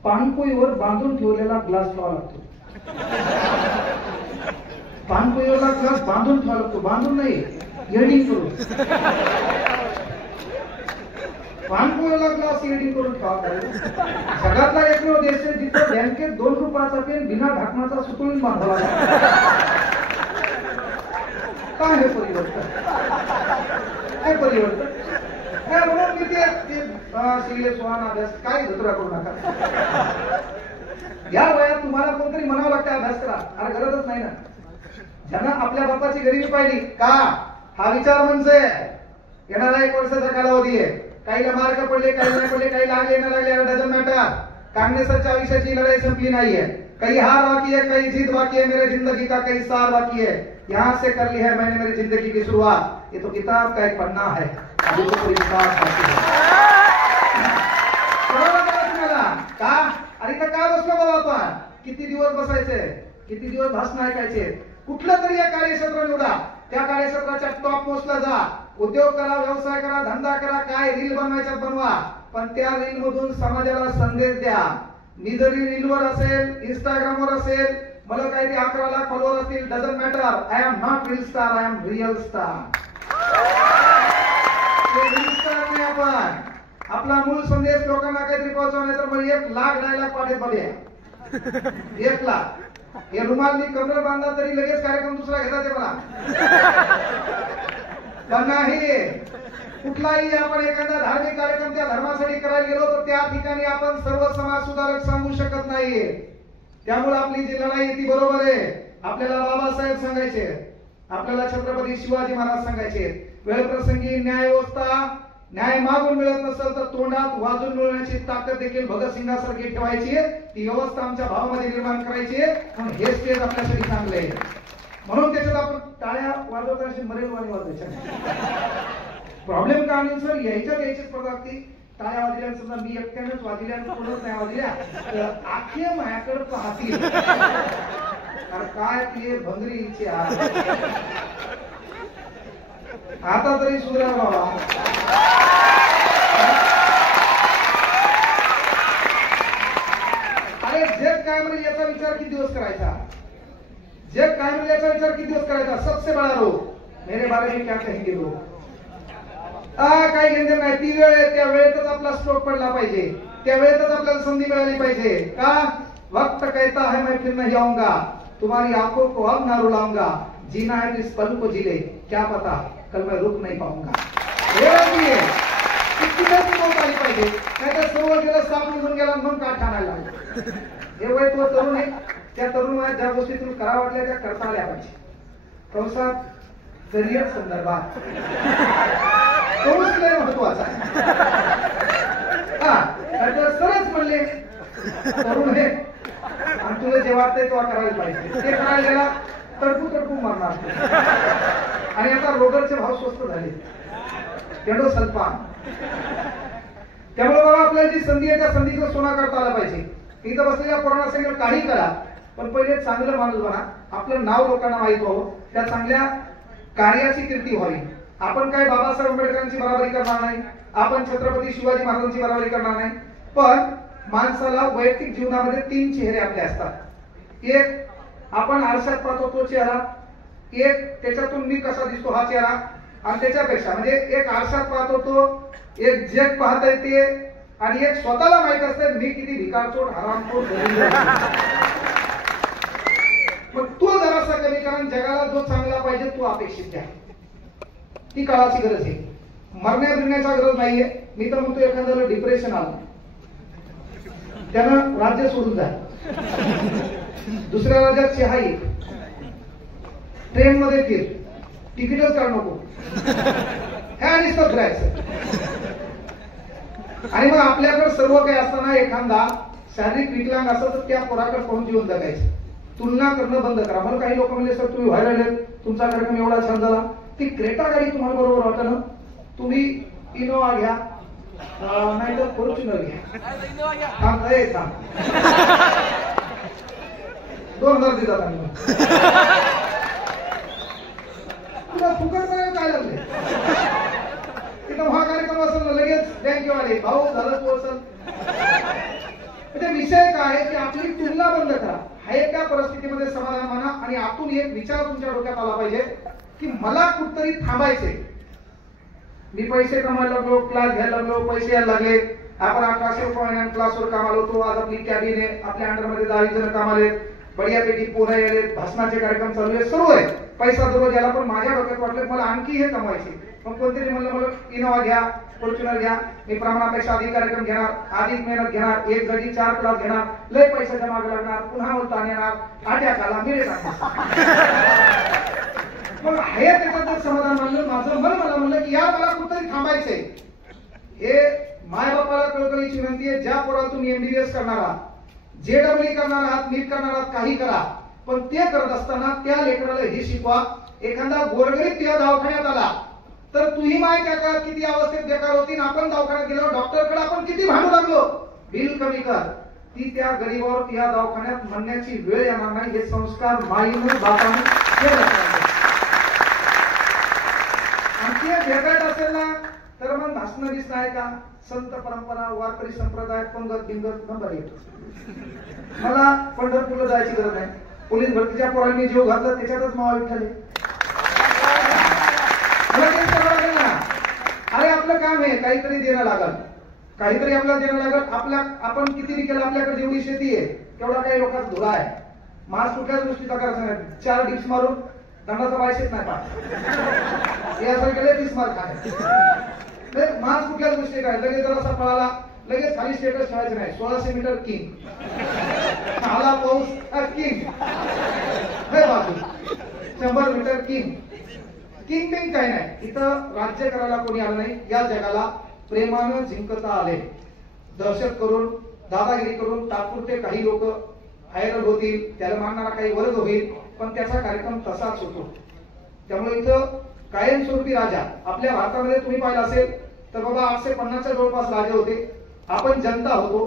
पानपोईवर बांधून ठेवलेला ग्लास ठेवावा लागतो. पानपोईवरला ग्लास बांधून ठेवावा लागतो, बांधून नाही. एडिंग करून पानपोळ्याला ग्लास एडिंग करून जगातला एकमेव देश आहे जिथं बँकेत 2 रुपयाचा पेन बिना ढाकणाचा सुतळून बांधला काय हे परिवर्तन काय परिवर्तन काय म्हणून मी ते सिरियस व्हा अभ्यास काय धतुरा करू नका या वयात तुम्हाला कोणतरी म्हणावं लागतं अभ्यास करा अरे गरजच नाही ना ज्यांना आपल्या बापाची गरिबी पाहिली का हा विचार म्हणजे येणारा 1 वर्षाचा कालावधी आहे काहीला मार्क पडले काही नाही पडले काही लागले न लागले डझन मॅटर कांग्रेसच्या आयुष्याची लढाई संपली नाहीये कहीं हार बाकी है कहीं जीत बाकी है मेरे जिंदगी का कहीं सार बाकी है यहाँ से कर ली है मैंने मेरी जिंदगी की शुरुआत ये तो किताब का एक पन्ना है अभी तो कोई विश्वास बाकी है का अरे का बसलो बाबा आपण किती दिवस बसायचे किती दिवस भाषण ऐकायचे कुठलं तरी एक कार्यक्षेत्र निवडा त्या कार्यक्षेत्राच्या टॉप मोस्टला जा उद्योग करा व्यवसाय करा धंदा करा काय रील बनवायच्यात बनवा पण त्या रील मधून समाजाला संदेश द्या मी जरी रीलवर असेल इंस्टाग्रामवर असेल मला काही ते 11 लाख फॉलोअर असतील doesn't matter I am not reel star I am real star reel star नाही आपण आपला मूळ संदेश लोकांना काहीतरी पोहोचवा नाही तर मग 1 लाख डायलॉग पाठे बघे 1 लाख हे रुमाल मी कमर बांधला तरी लगेच कार्यक्रम दुसरा घेता ते मला पण नाही कुठलाही आपण एखादा धार्मिक कार्यक्रम त्या धर्मासाठी करायला गेलो तर त्या ठिकाणी आपण सर्व समाज सुधारक सांगू शकत नाहीये त्यामुळे आपली जी लढाई ती बरोबर आहे आपल्याला बाबासाहेब सांगायचे आपल्याला छत्रपती शिवाजी महाराज सांगायचे वेळ प्रसंगी न्याय व्यवस्था न्याय मागून मिळत नसेल तर तोंडात वाजून मिळवण्याची ताकद देखील भगतसिंगासारखी ठेवायची ती व्यवस्था आमच्या भावामध्ये निर्माण करायची म्हणून हे स्टेज आपल्यासाठी चांगले आहे म्हणून त्याच्यात आपण टाळ्या वाजवताना मरेलवाणी वाजवायच्या प्रॉब्लेम काय नाही सर यायची स्पर्धा असती टाळ्या वाजल्या समजा मी एकट्यानेच वाजल्या कोणच नाही वाजल्या तर आखे माझ्याकडे पाहतील कारण काय ते भंगरीचे आता तरी सुधरा बाबा अरे जग काय म्हणेल याचा विचार किती दिवस करायचा जग काय म्हणेल याचा विचार किती दिवस करायचा सबसे बडा रोग मेरे बारे में क्या कहेंगे लोग काही घेणं नाही ती वेळ आहे त्या वेळेतच आपला स्ट्रोक पडला पाहिजे त्या वेळेतच आपल्याला संधी मिळाली पाहिजे का वक्त कहता है मैं फिर नहीं आऊंगा तुम्हारी आंखों को अब ना रुलाऊंगा जीना है तो इस पल को जी ले क्या पता कल मैं रुक नहीं पाऊंगा पाहिजे नाहीतर सर्व गेलं साप निघून गेला मग काठ आणायला लागला हे वय तो तरुण आहे त्या तरुण वयात ज्या गोष्टी तुम्ही करा वाटल्या त्या करता आल्या पाहिजे कंसात करिअर संदर्भात तोच लय महत्वाचा आहे सरच म्हणले तरुण हे आणि तुला जे वाटतंय तेव्हा करायला पाहिजे ते करायला गेला तडकू मारणार आणि आता रोगरचे भाव स्वस्त झाले तेवढं सल्पान त्यामुळे बाबा आपल्याला जी संधी आहे त्या संधीचा सोना करता आला पाहिजे इथं बसलेल्या कोरोना संघ काही करा पण पहिले चांगलं माणूस बना आपलं नाव लोकांना माहित व्हावं त्या चांगल्या कार्याची कीर्ती व्हावी आपण काय बाबासाहेब आंबेडकरांची बराबरी करणार नाही आपण छत्रपती शिवाजी महाराजांची बराबरी करणार नाही पण माणसाला वैयक्तिक जीवनामध्ये 3 चेहरे आपले असतात एक आपण आरशात पाहतो तो चेहरा एक त्याच्यातून मी कसा दिसतो हा चेहरा आणि त्याच्यापेक्षा म्हणजे एक आरशात पाहतो तो एक जग पाहता येते आणि एक स्वतःला माहित असते मी किती भिकारचोट हरामखोर मग तो जरासा कमी कारण जगाला जो चांगला पाहिजे तो अपेक्षित आहे ती काळाची गरज आहे मरण्या बिरण्याचा गरज नाहीये मी तर म्हणतो एखाद्याला डिप्रेशन आलं त्यानं राज्य सोडून जाय दुसऱ्या राज्यात चहा ट्रेन मध्ये फिर तिकीटच काढ नको हे आणि फिरायचं आणि मग आपल्याकडे सर्व काही असताना एखादा शारीरिक विकलांग असं तर त्या पोराकडे पाहून जीवन जगायचं तुलना करणं बंद करा मला काही लोक म्हणजे सर तुम्ही व्हायरल आहेत तुमचा कार्यक्रम एवढा छान झाला ती क्रेटा गाडी तुम्हाला बरोबर वाटत ना तुम्ही इनोवा घ्या नाही तर फॉर्च्युनर घ्या थांब 2000 देतात आम्ही तुला फुकट मध्ये काय लागले तिथं हा कार्यक्रम असेल ना लगेच बँकेवाले भाऊ झालं तो असेल म्हणजे विषय काय आहे की आपली तुलना बंद करा हा एका परिस्थितीमध्ये समाधान माना आणि आतून एक विचार तुमच्या डोक्यात आला पाहिजे की मला कुठतरी थांबायचे. मी पैसे कमायला लागलो, क्लास घ्यायला लागलो, पैसे यायला लागले. आपण 1800 रुपये महिन्यात क्लासवर कामाला होतो. आज आपली कॅबिन आहे, आपल्या अंडरमध्ये 10 जण कामाला आहेत, बढियापैकी पोरं यायलेत, भाषणाचे कार्यक्रम चालू आहेत, सर्व आहे, पैसा दररोज याला. पण माझ्या डोक्यात वाटलं मला आणखी हे कमवायचे. मग कोणतरी म्हणलं मला इनोवा घ्या, फॉर्च्युनर घ्या, मी प्रमाणापेक्षा अधिक कार्यक्रम घेणार, अधिक मेहनत घेणार, एक जागी 4 क्लास घेणार, लय पैशाच्या मागे लागणार, पुन्हा बोलता येणार, आट्याकाला मिळे मग हे त्याच्यात समाधान मानलं. माझं मन मला म्हणलं की या मला कुठतरी थांबायचंय. हे मायबापाला कळकळीची विनंती आहे, ज्या पोराला तुम्ही MBBS करणार आहात, JEE करणार आहात, नीट करणार आहात, काही करा, पण ते करत असताना त्या लेकराला हे शिकवा. एखादा गोरगरीब त्या दवाखान्यात आला तर तुही माय त्या काळात किती अवस्थेत बेकार होती, आपण दवाखान्यात गेलो, डॉक्टरकडे आपण किती भांडू लागलो, बिल कमी कर. ती त्या गरीबावर त्या दवाखान्यात म्हणण्याची वेळ येणार नाही. हे संस्कार माईनं बापानं केलं. आणखी भेटायचं असेल ना तर मग भाषण दिसत आहे का, संत परंपरा, वारकरी संप्रदाय, पंगत बिंगत नंबर 1. मला पंढरपूरला जायची गरज नाही. पोलीस भरतीच्या पोरांनी जीव घातला त्याच्यातच मावा विठ्ठल. अरे आपलं काम आहे, काहीतरी देणं लागल, काहीतरी आपल्याला देणं लागल. आपण किती केलं, आपल्याकडे जेवढी शेती आहे तेवढा काही लोकांचा धुरा आहे. मास कुठल्याच गोष्टीचा करायचा नाही. 4 डिप्स मारून दंडाचा बायशेच नाही पाठ यासारखं केलं 30 मार्क आहे. मास कुठल्याच गोष्टी काय, लगेच जरासा पळाला, लगेच खाली स्टेटस ठेवायचं नाही. 1600 मीटर किंग, आला पाऊस किंग, 100 मीटर किंग. किंग बिंग काय नाही. इथं राज्य करायला कोणी आलं नाही. या जगाला प्रेमानं जिंकता आले. दहशत करून, दादागिरी करून तात्पुरते काही लोक व्हायरल होतील, त्याला मानणारा काही वर्ग होईल, पण त्याचा कार्यक्रम तसाच होतो. त्यामुळे इथं कायमस्वरूपी राजा आपल्या भारतामध्ये तुम्ही पाहिलं असेल तर बाबा 850च्या जवळपास राजे होते. आपण जनता होतो.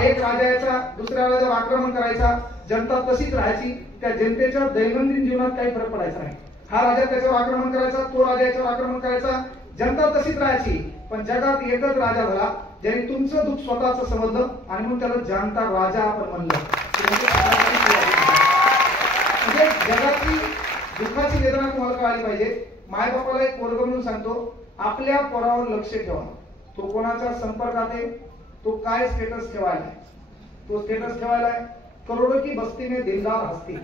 एक राजा याचा दुसऱ्या राजावर आक्रमण करायचा, जनता तशीच राहायची. त्या जनतेच्या दैनंदिन जीवनात काही फरक पडायचा नाही. हा राजा त्याच्यावर आक्रमण करायचा, तो राजा याच्यावर आक्रमण करायचा, जनता तशीच राहायची. पण जगात एकच राजा झाला ज्याने तुमचं दुःख स्वतःच समजलं आणि म्हणून त्याला जनता राजा आपण म्हणलं. म्हणजे जगाची दुःखाची वेदना तुम्हाला कळाली पाहिजे. मायबापाला एक वर्ग म्हणून सांगतो, आपल्या पोरावर लक्ष ठेवा. तो कोणाच्या संपर्कात आहे, तो काय स्टेटस ठेवायला, तो स्टेटस ठेवायला करोडो की बस्ती में दिलदार हस्ती.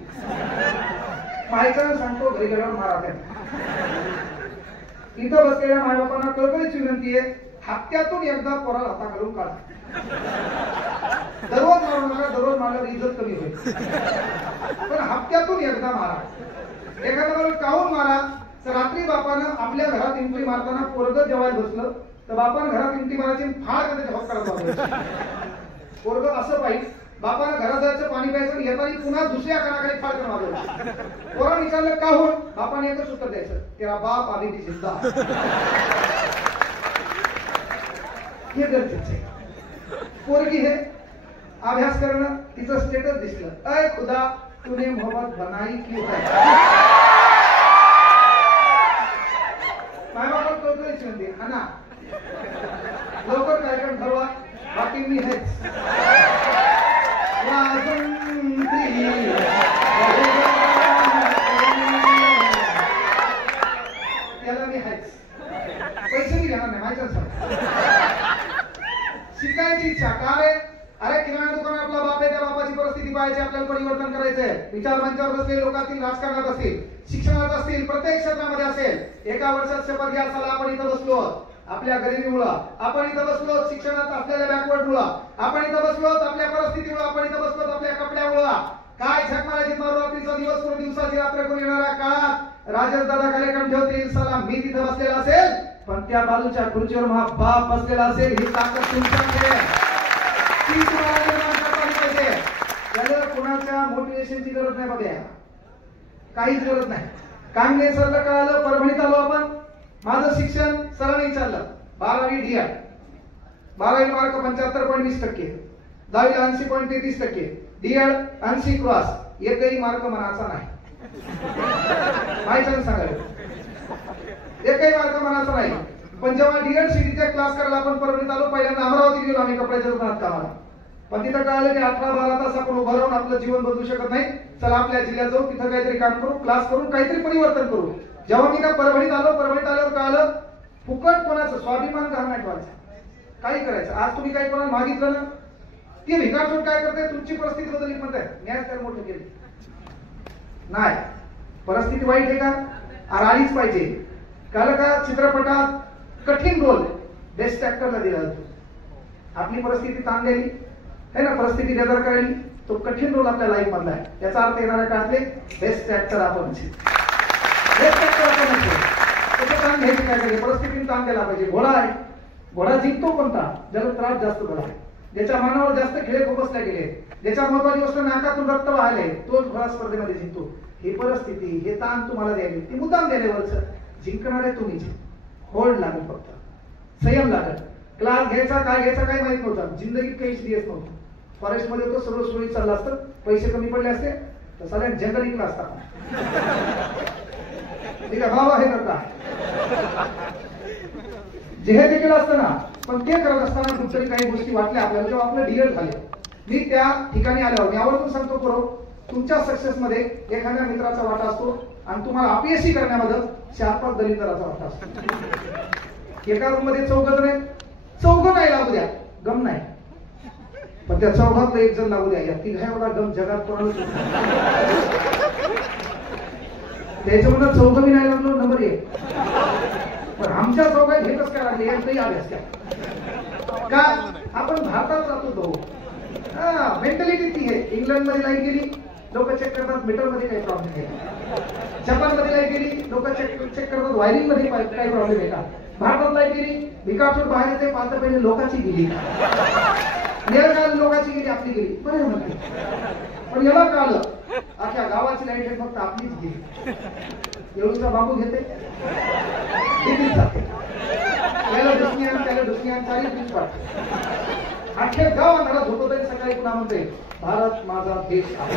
मायचं सांगतो घरी गेल्यावर मारा. इथं बसलेल्या मायबापांना कळकळीची विनंती आहे, हप्त्यातून एकदा पोराला हाता घालून काढा. दररोज मारू नका, दररोज मारल्यावर इज्जत कमी होईल, पण हप्त्यातून एकदा मारा. एखाद्या वेळेस काहून मारा तर रात्री बापानं आपल्या घरात इंटी मारताना पोरग जेवायला बसलं तर बापानं घरात इंटी मारायची, फार कधी जबाब करायचा. पोरग असं पाहिजे, बापानं घरात जायचं, पाणी प्यायचं, येताना पुन्हा दुसऱ्या कानाखाली फार करून मारलं. पोरानं विचारलं का होऊन, बापाने एकच उत्तर द्यायचं, तेरा बाप आधी ती जिंदा. हे गरजेचं आहे. पोरगी हे अभ्यास करणं, तिचं स्टेटस दिसलं, अय खुदा तूने मोहब्बत बनाई क्यों है. मायबापाला कळकळीची विनंती, हा ना लवकर कार्यक्रम ठरवा, बाकी मी हेच. त्याला मी हायच, पैसे मी घेणार नाही, माहिती शिकायची इच्छा का रे. अरे किराणा दुकान आपला बाप आहे, त्या बापाची परिस्थिती पाहायची, आपल्याला परिवर्तन करायचंय. विचार मंचावर बसलेले लोकांतील, राजकारणात असतील, शिक्षणात असतील, प्रत्येक क्षेत्रामध्ये असेल. एका वर्षात शपथ घ्या, चला आपण इथं बसलो आपल्या गरिबीमुळं, आपण इथं बसलो शिक्षणात असलेल्या बॅकवर्डमुळं, आपण इथं बसलो आपल्या परिस्थितीमुळं, आपण इथं बसलो आपल्या कपड्यामुळं. काय झक मारायची, मारू रात्रीचा दिवस करून दिवसाची रात्र करून येणाऱ्या काळात राजेश दादा कार्यक्रम ठेवतील. चला मी तिथं बसलेला असेल, पण त्या बाजूच्या खुर्चीवर हा बाप बसलेला असेल. ही ताकद तुमच्याकडे ती तुम्हाला निर्माण करता पाहिजे. त्याला कोणाच्या मोटिवेशनची गरज नाही बघा, काहीच गरज नाही. कांगणे सरला कळालं, परभणीत आलो आपण, माझं शिक्षण सरांनी विचारलं, 12वी DED, 12वी मार्क 75.20%, 10वी 80.33%, DED 80 क्रॉस, एकही मार्क मनाचा नाही. माहिती सांगायला एकही मार्क मनाचा नाही. पण जेव्हा DED CETच्या क्लास करायला आपण परभणीत आलो, पहिल्यांदा अमरावती गेलो आम्ही कपड्याच्या दुकानात कामाला. पण तिथं कळालं की 18-12 तास आपण उभं राहून आपलं जीवन बदलू शकत नाही. चला आपल्या जिल्ह्यात जाऊ, तिथं काहीतरी काम करू, क्लास करून काहीतरी परिवर्तन करू. जेव्हा मी त्या परभणीत आल्यावर कळालं फुकट कोणाचं स्वाभिमान गहाण नाही ठेवायचं, काही करायचं. आज तुम्ही काही कोणाला मागितलं ना, ती भिकारचोट काय करते, तुमची परिस्थिती बदलली म्हणताय, न्याय काय मोठं केलं नाही. परिस्थिती वाईट आहे का, आलीच पाहिजे. काल का चित्रपटात कठीण रोल बेस्ट ऍक्टरला दिला जातो. आपली परिस्थिती ताण द्यायली है ना, परिस्थिती बेदर करायली, तो कठीण रोल आपल्या लाईफ मधला आहे. याचा अर्थ येणाऱ्या काळातले बेस्ट ऍक्टर आपण बेस्ट ऍक्टर आपण त्याचं ताण घ्यायचे काय पाहिजे, परिस्थितीने ताण द्यायला पाहिजे. घोडा आहे, घोडा जिंकतो कोणता, ज्याला त्रास जास्त झाला आहे, ज्याच्या मानावर जास्त खिळे खुपसले गेले, ज्याच्या महत्वाची गोष्ट नाकातून रक्त वाहले, तोच घोडा स्पर्धेमध्ये जिंकतो. ही परिस्थिती, हे ताण तुम्हाला द्यायला, ती मुद्दाम द्यायवरच जिंकणारे तुम्हीच. होल्ड लागेल, फक्त संयम लागेल. क्लास घ्यायचा काय घ्यायचा काय माहित नव्हतं, जिंदगीत काही सिरियस नव्हतं. फॉरेस्ट मध्ये तो सर्व सुरळीत चालला असतं, पैसे कमी पडले असते तर सगळ्या जंगल इकला असता. ठीक आहे, भाव आहे का जे हे देखील असतं ना, पण ते करत असताना कुठतरी काही गोष्टी वाटल्या आपल्याला. जेव्हा आपलं डिअर झाले, मी त्या ठिकाणी आल्यावर मी आवर्जून सांगतो पुरव, तुमच्या सक्सेस मध्ये एखाद्या मित्राचा वाटा असतो आणि तुम्हाला अपयशी करण्यामध्ये 4-5 दलिंदराचा वाटा असतो. एका रूम मध्ये चौघ नाही लागू द्या, गम नाही, पण त्या चौघातलं एक जण लागू द्या, या तिघा एवढा गम जगात कोणाला. त्याच्यामध्ये चौघ मी नाही लागलो नंबर 1, पण आमच्या चौघात घेतच काय लागले, एकही अभ्यास का आपण भारतात राहतो तो मेंटॅलिटी ती आहे. इंग्लंड मध्ये लाईट गेली, लोक चेक करतात मीटर मध्ये काही प्रॉब्लेम आहे. जपान मध्ये लाईट गेली, लोक चेक करतात वायरिंग मध्ये काही प्रॉब्लेम आहे का. भारतात लाईट गेली, भिकारचोट बाहेर येते, पाहता पहिले लोकांची गेली, लोकांची गेली, आपली गेली, बरे म्हणते. पण याला कळलं अख्या गावाची लाईट आहे, फक्त आपलीच गेली. एवढीचा बाबू घेते, जाते, त्याला दुसऱ्या त्याला दुसऱ्या 40 दिवस वाटते. अख्खे गाव अंधारात झोपत आहे, सकाळी पुन्हा म्हणते भारत माझा देश आहे,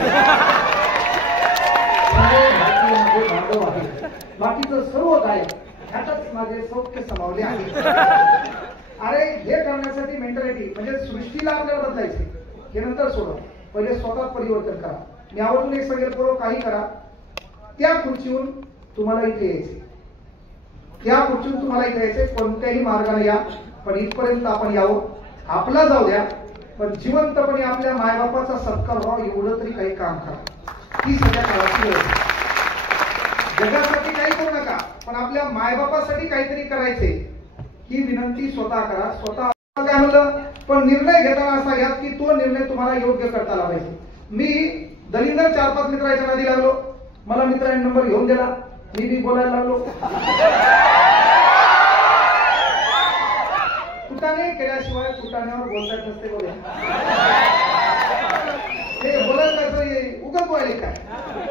बाकीचं सर्व गाय ह्यातच माझे सौख्य समावले आहे. अरे हे करण्यासाठी मेंटॅलिटी म्हणजे सृष्टीला आपल्याला बदलायचे, हे नंतर सोडा, पहिले स्वतः परिवर्तन करा. मी आवडून एक सांगेल, पूर्व काही करा, त्या खुर्चीहून तुम्हाला इथे यायचे, त्या खुर्चीहून तुम्हाला इथे यायचे, कोणत्याही मार्गाने या, पण इथपर्यंत आपण यावं. आपला जाऊ द्या, पण जिवंतपणे आपल्या मायबापाचा सत्कार व्हावा एवढं तरी काही काम करा. ही सगळ्या काळाची वेळ. जगासाठी काही करू नका, पण आपल्या मायबापासाठी काहीतरी करायचे, ही विनंती स्वतः करा. स्वतः काय म्हणलं, पण निर्णय घेताना असा घ्या की तो निर्णय तुम्हाला योग्य करता आला पाहिजे. मी दलिंदर 4-5 मित्राच्या नादी लागलो, मला मित्रांनी नंबर घेऊन दिला, मी बी बोलायला लागलो. कुटाने केल्याशिवाय कुटाण्यावर बोलता येत नसते. बोला हे बोलायला उगत बोलायले काय,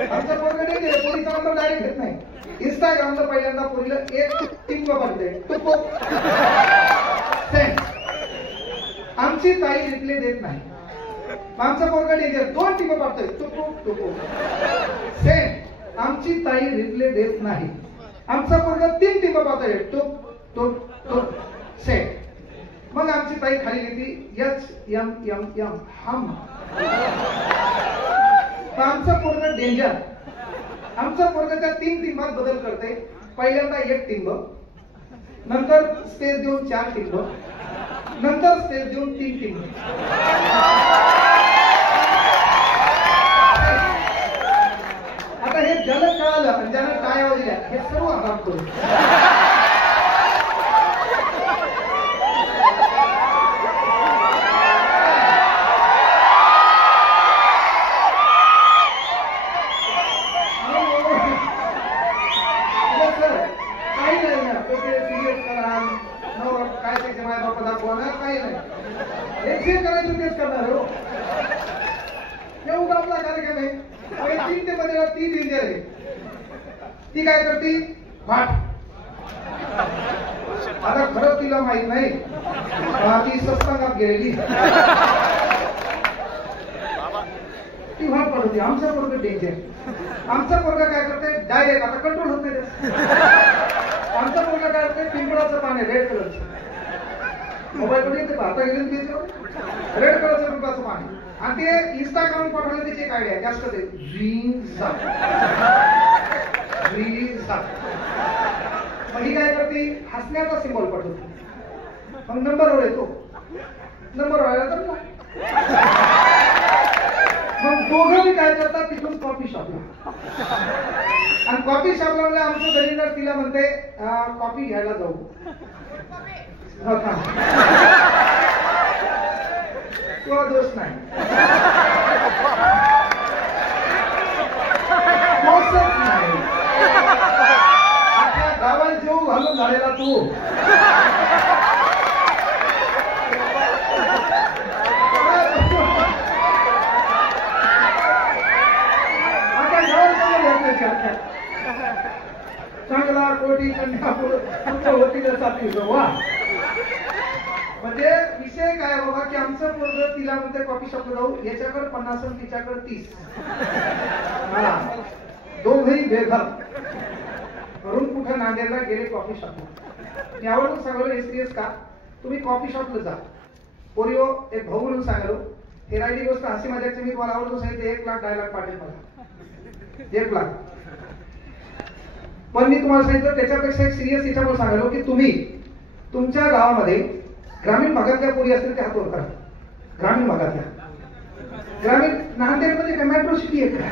आमचा पोरगा नाही, पोरीचा नंबर डायरेक्ट घेत नाही. इंस्टाग्रामला पहिल्यांदा पोरीला एक टिंब पाठवते, टुपो सेंड. आमची ताई रिप्ले देत नाही, आमचा पोरगा डेंजर 2 टिंब पाठवतोय, टुपो टुपो सेंड. आमची ताई रिप्ले देत नाही, आमचा पोरगा 3 टिंब पाठवतोय, टुप टुप टुप सेंड. मग आमची ताई खाली लिहिती HMMM हम. आमचा पोरगा डेंजर, आमचा पोरगा त्या 3 टिंबात बदल करते. पहिल्यांदा 1 टिंब, नंतर स्पेस देऊन 4 टिंब, नंतर स्पेस देऊन 3 टिंब. आता हे ज्याला कळालं आणि ज्याला टाळ्या वाजल्या हे सर्व आराम करू. ती काय करती फाट. आता खरंच तिला माहित नाही, ती सत्संगात गेलेली, ती फाट पडते. आमचा पोरगा डेंजर, आमचा पोरगा काय करते डायरेक्ट, आता कंट्रोल होत नाही. आमचा पोरगा काय करते पिंपळाचं पाणी रेड कलरचं, मोबाईल मध्ये येते पाहता गेले रेड कलरचं पिंपळाचं पाणी, आणि ते इंस्टाग्राम पाठवलं त्याची एक आयडिया जास्त ते मग ही काय करते, हसण्याचा सिम्बॉल पाठवते. मग नंबरवर येतो, नंबर व्हायला तर मग दोघं मी काय करतात, तिथून कॉफी शॉपला. आणि कॉफी शॉपला म्हणजे आमचं दलिंदर तिला म्हणते कॉफी घ्यायला जाऊ. किंवा दोष नाही, दोषच नाही. आता गावात जेव घालून झालेला तू चांगला कोटी कन्या होती तसा वा. म्हणजे विषय काय बाबा की आमचं पोरग तिला म्हणते कॉफी शॉपला जाऊ, याच्याकडे 50 आणि तिच्याकडे 30. दोघही बेघर करून कुठं नांदेडला गेले कॉफी शॉपला. मी आवडून सांगलो सिरियस का, तुम्ही कॉफी शॉपला जा. पोरिओ एक भाऊ म्हणून सांगलो, हे राहिली गोष्ट हसी मजाकची. मी तुम्हाला आवडून सांगितलं 1 लाख डायलॉग पाठेल मला, 1 लाख. पण मी तुम्हाला सांगितलं त्याच्यापेक्षा एक सिरियस याच्यावर सांगालो की तुम्ही तुमच्या गावामध्ये ग्रामीण भागातल्या पोरी असतील त्या हातवर करा. ग्रामीण भागातल्या, ग्रामीण नांदेडमध्ये काय मेट्रो सिटी आहे का?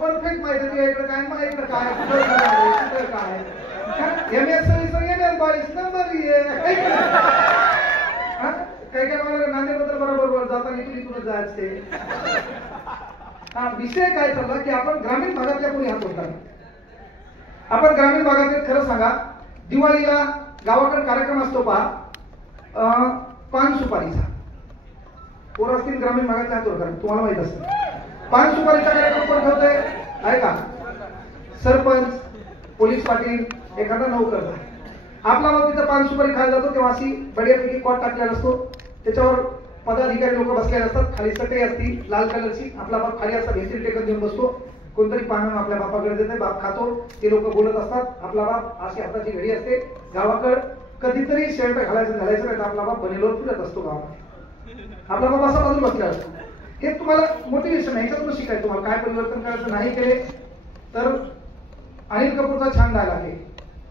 परफेक्ट माहिती तुझ्या इकडे काय, मग इकडे काय, कुठं काय, MS नंबर काही काय मला नांदेडबद्दल बरोबर जाताना इथून जायचे. हा विषय काय चालला की आपण ग्रामीण भागातल्या कोणी हात होता. आपण ग्रामीण भागातले खरं सांगा, दिवाळीला गावाकडे कार्यक्रम असतो पहा, पान सुपारीचा. पोर असतील ग्रामीण भागातल्या हात होता, तुम्हाला माहित असेल. पान सुपारीचा कार्यक्रम कोण ठेवतोय आहे का? सरपंच, पोलीस पाटील, एखादा नोकर. आपला मग तिथं पान सुपारी खायला जातो तेव्हा अशी बढियापैकी कॉट टाकलेला असतो, त्याच्यावर पदाधिकारी लोक बसलेले असतात, खाली चटई असती लाल कलरची, आपला बाप खाली असा भेटील टेकत घेऊन बसतो. कोणतरी पान आपल्या बापाकडे देते, बाप खातो, ते लोक बोलत असतात. आपला बाप अशी हाताची घडी असते. गावाकडे कधीतरी शर्ट घालायचं नाही तर आपला बाप बनेलोर फिरत असतो गावात. आपला बाप असा बाजूला बसलेला असतो. हे तुम्हाला मोटिवेशन आहे, याच्यातून शिकाय. तुम्हाला काय परिवर्तन करायचं नाही केले तर अनिल कपूरचा छान डायलॉग आहे,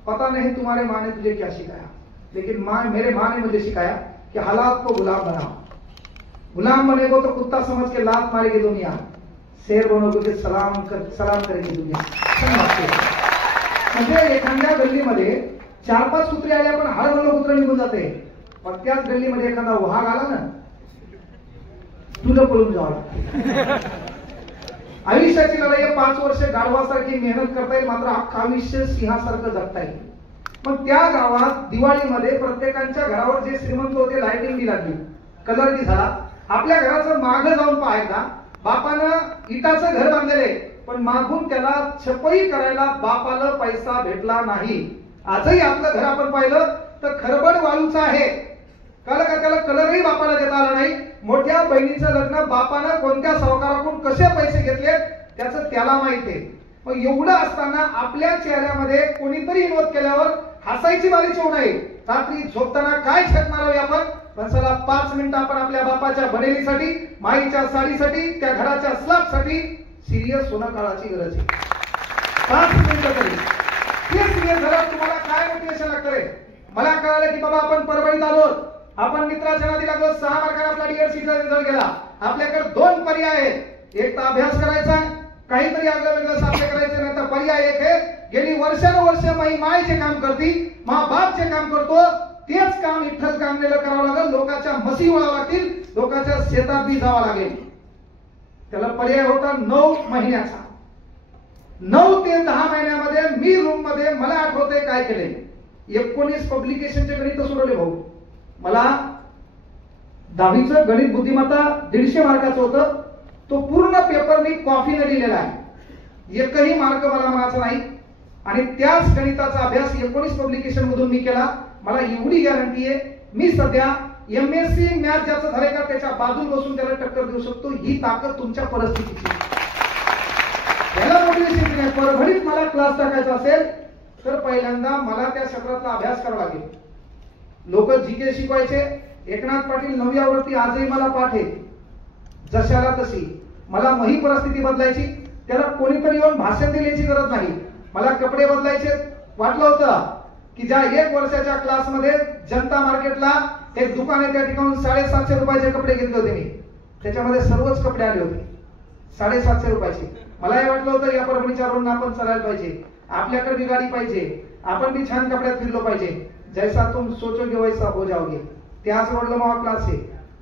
पता नहीं तुम्हारे माँ ने तुझे क्या सिखाया, लेकिन मेरे माँ ने मुझे सिखाया कि हालात को गुलाम बनाओ. गुलाम बनेगो तो कुत्ता समझ के लात मारेगी दुनिया, शेर बनोगे तो सलाम करेगी दुनिया. म्हणजे एखाद्या गल्लीमध्ये 4-5 कुत्रे आले, आपण हळूहळू कुत्रा निघून जाते. पण त्याच गल्लीमध्ये एखादा वाघ आला ना, तुला पळून जावं. आयुष्याची लढाई 5 वर्ष गाढवासारखी मेहनत करता येईल, मात्र अख्खं आयुष्य सिंहासारखं जगता येईल. मग त्या गावात दिवाळीमध्ये प्रत्येकाच्या घरावर जे श्रीमंत होते लाइटिंग बी लागली, कलर बी झाला. आपल्या घराचं मागं जाऊन पाहायला, बापानं इटाचं घर बांधलेले, पण मागून त्याला छपाई करायला बापाला पैसा भेटला नाही. आजही आपलं घर आपण पाहिलं तर खरबड वाळूचं आहे, कारण का त्याला कलरही बापाला देता आला नाही. मोठ्या बहिणीचं लग्न बापानं कोणत्या सावकाराकडून कसे पैसे घेतले त्याचं त्याला माहिती आहे. मग एवढं असताना आपल्या चेहऱ्यामध्ये कोणीतरी विनोद केल्यावर हसायची बारी येऊ नये. रात्री झोपताना काय छत मारावी आपण, पण चला 5 मिनिटं आपण आपल्या बापाच्या बनेलीसाठी, माईच्या साडीसाठी, त्या घराच्या स्लॅबसाठी सिरियस होणं काळाची गरज आहे. 5 मिनिटं तरी ते सिरियस झालं. तुम्हाला काय मोटिवेशन लागतं? मला कळालं की बाबा आपण परभणीत आलो, आपण मित्राच्या नादी लागलो, 6 मार्काने आपला DSCचा रिझल्ट गेला. आपल्याकडे 2 पर्याय आहेत, एक तर अभ्यास करायचा, काहीतरी आगळं वेगळं साध्य करायचं, नाही तर पर्याय एक आहे गेली वर्षानुवर्ष माई मायचे काम करती, मा बापचे काम करतो, तेच काम विठ्ठल कामनेला करावं लागेल. लोकांच्या मसी वळावं लागतील, लोकांच्या शेतात बी जावं लागेल. त्याला पर्याय होता 9 महिन्याचा. 9 ते 10 महिन्यामध्ये मी रूम मध्ये, मला आठवते काय केले, 19 पब्लिकेशनचे गणित सोडवले भाऊ. मला 10वीचं गणित बुद्धिमत्ता 150 मार्काचं होतं. तो पूर्ण पेपर मी कॉफीने लिहिलेला आहे, एकही मार्क मला म्हणायचा नाही. आणि त्याच गणिताचा अभ्यास 19 पब्लिकेशन मधून मी केला. मला एवढी गॅरंटी आहे, मी सध्या MSc मॅथ ज्याचं झालंय का त्याच्या बाजूला बसून त्याला टक्कर देऊ शकतो. ही ताकद तुमच्या परिस्थितीची. मोटिवेशन नाही. परभणीत मला क्लास टाकायचा असेल तर पहिल्यांदा मला त्या क्षेत्रातला अभ्यास करावा लागेल. लोक जीके शिकवायचे. एकनाथ पाटील 9वी आवृत्ती आजही मला पाठ आहे, जशाला तशी. मला मही परिस्थिती बदलायची, त्याला कोणीतरी येऊन भाषण देण्याची गरज नाही. मला कपडे बदलायचे. वाटलं होतं की ज्या 1 वर्षाच्या क्लासमध्ये जनता मार्केटला एक दुकान आहे, त्या ठिकाणी 750 रुपयाचे कपडे घेतले होते मी. त्याच्यामध्ये सर्वच कपडे आले होते 750 रुपयाचे. मला हे वाटलं होतं या परभणीच्या रोडनं आपण चालायला पाहिजे, आपल्याकडे बी गाडी पाहिजे, आपण बी छान कपड्यात फिरलो पाहिजे. जैसा तुम सोचोगे वैसा हो जाओगे. त्याच रोडला माझा क्लास आहे,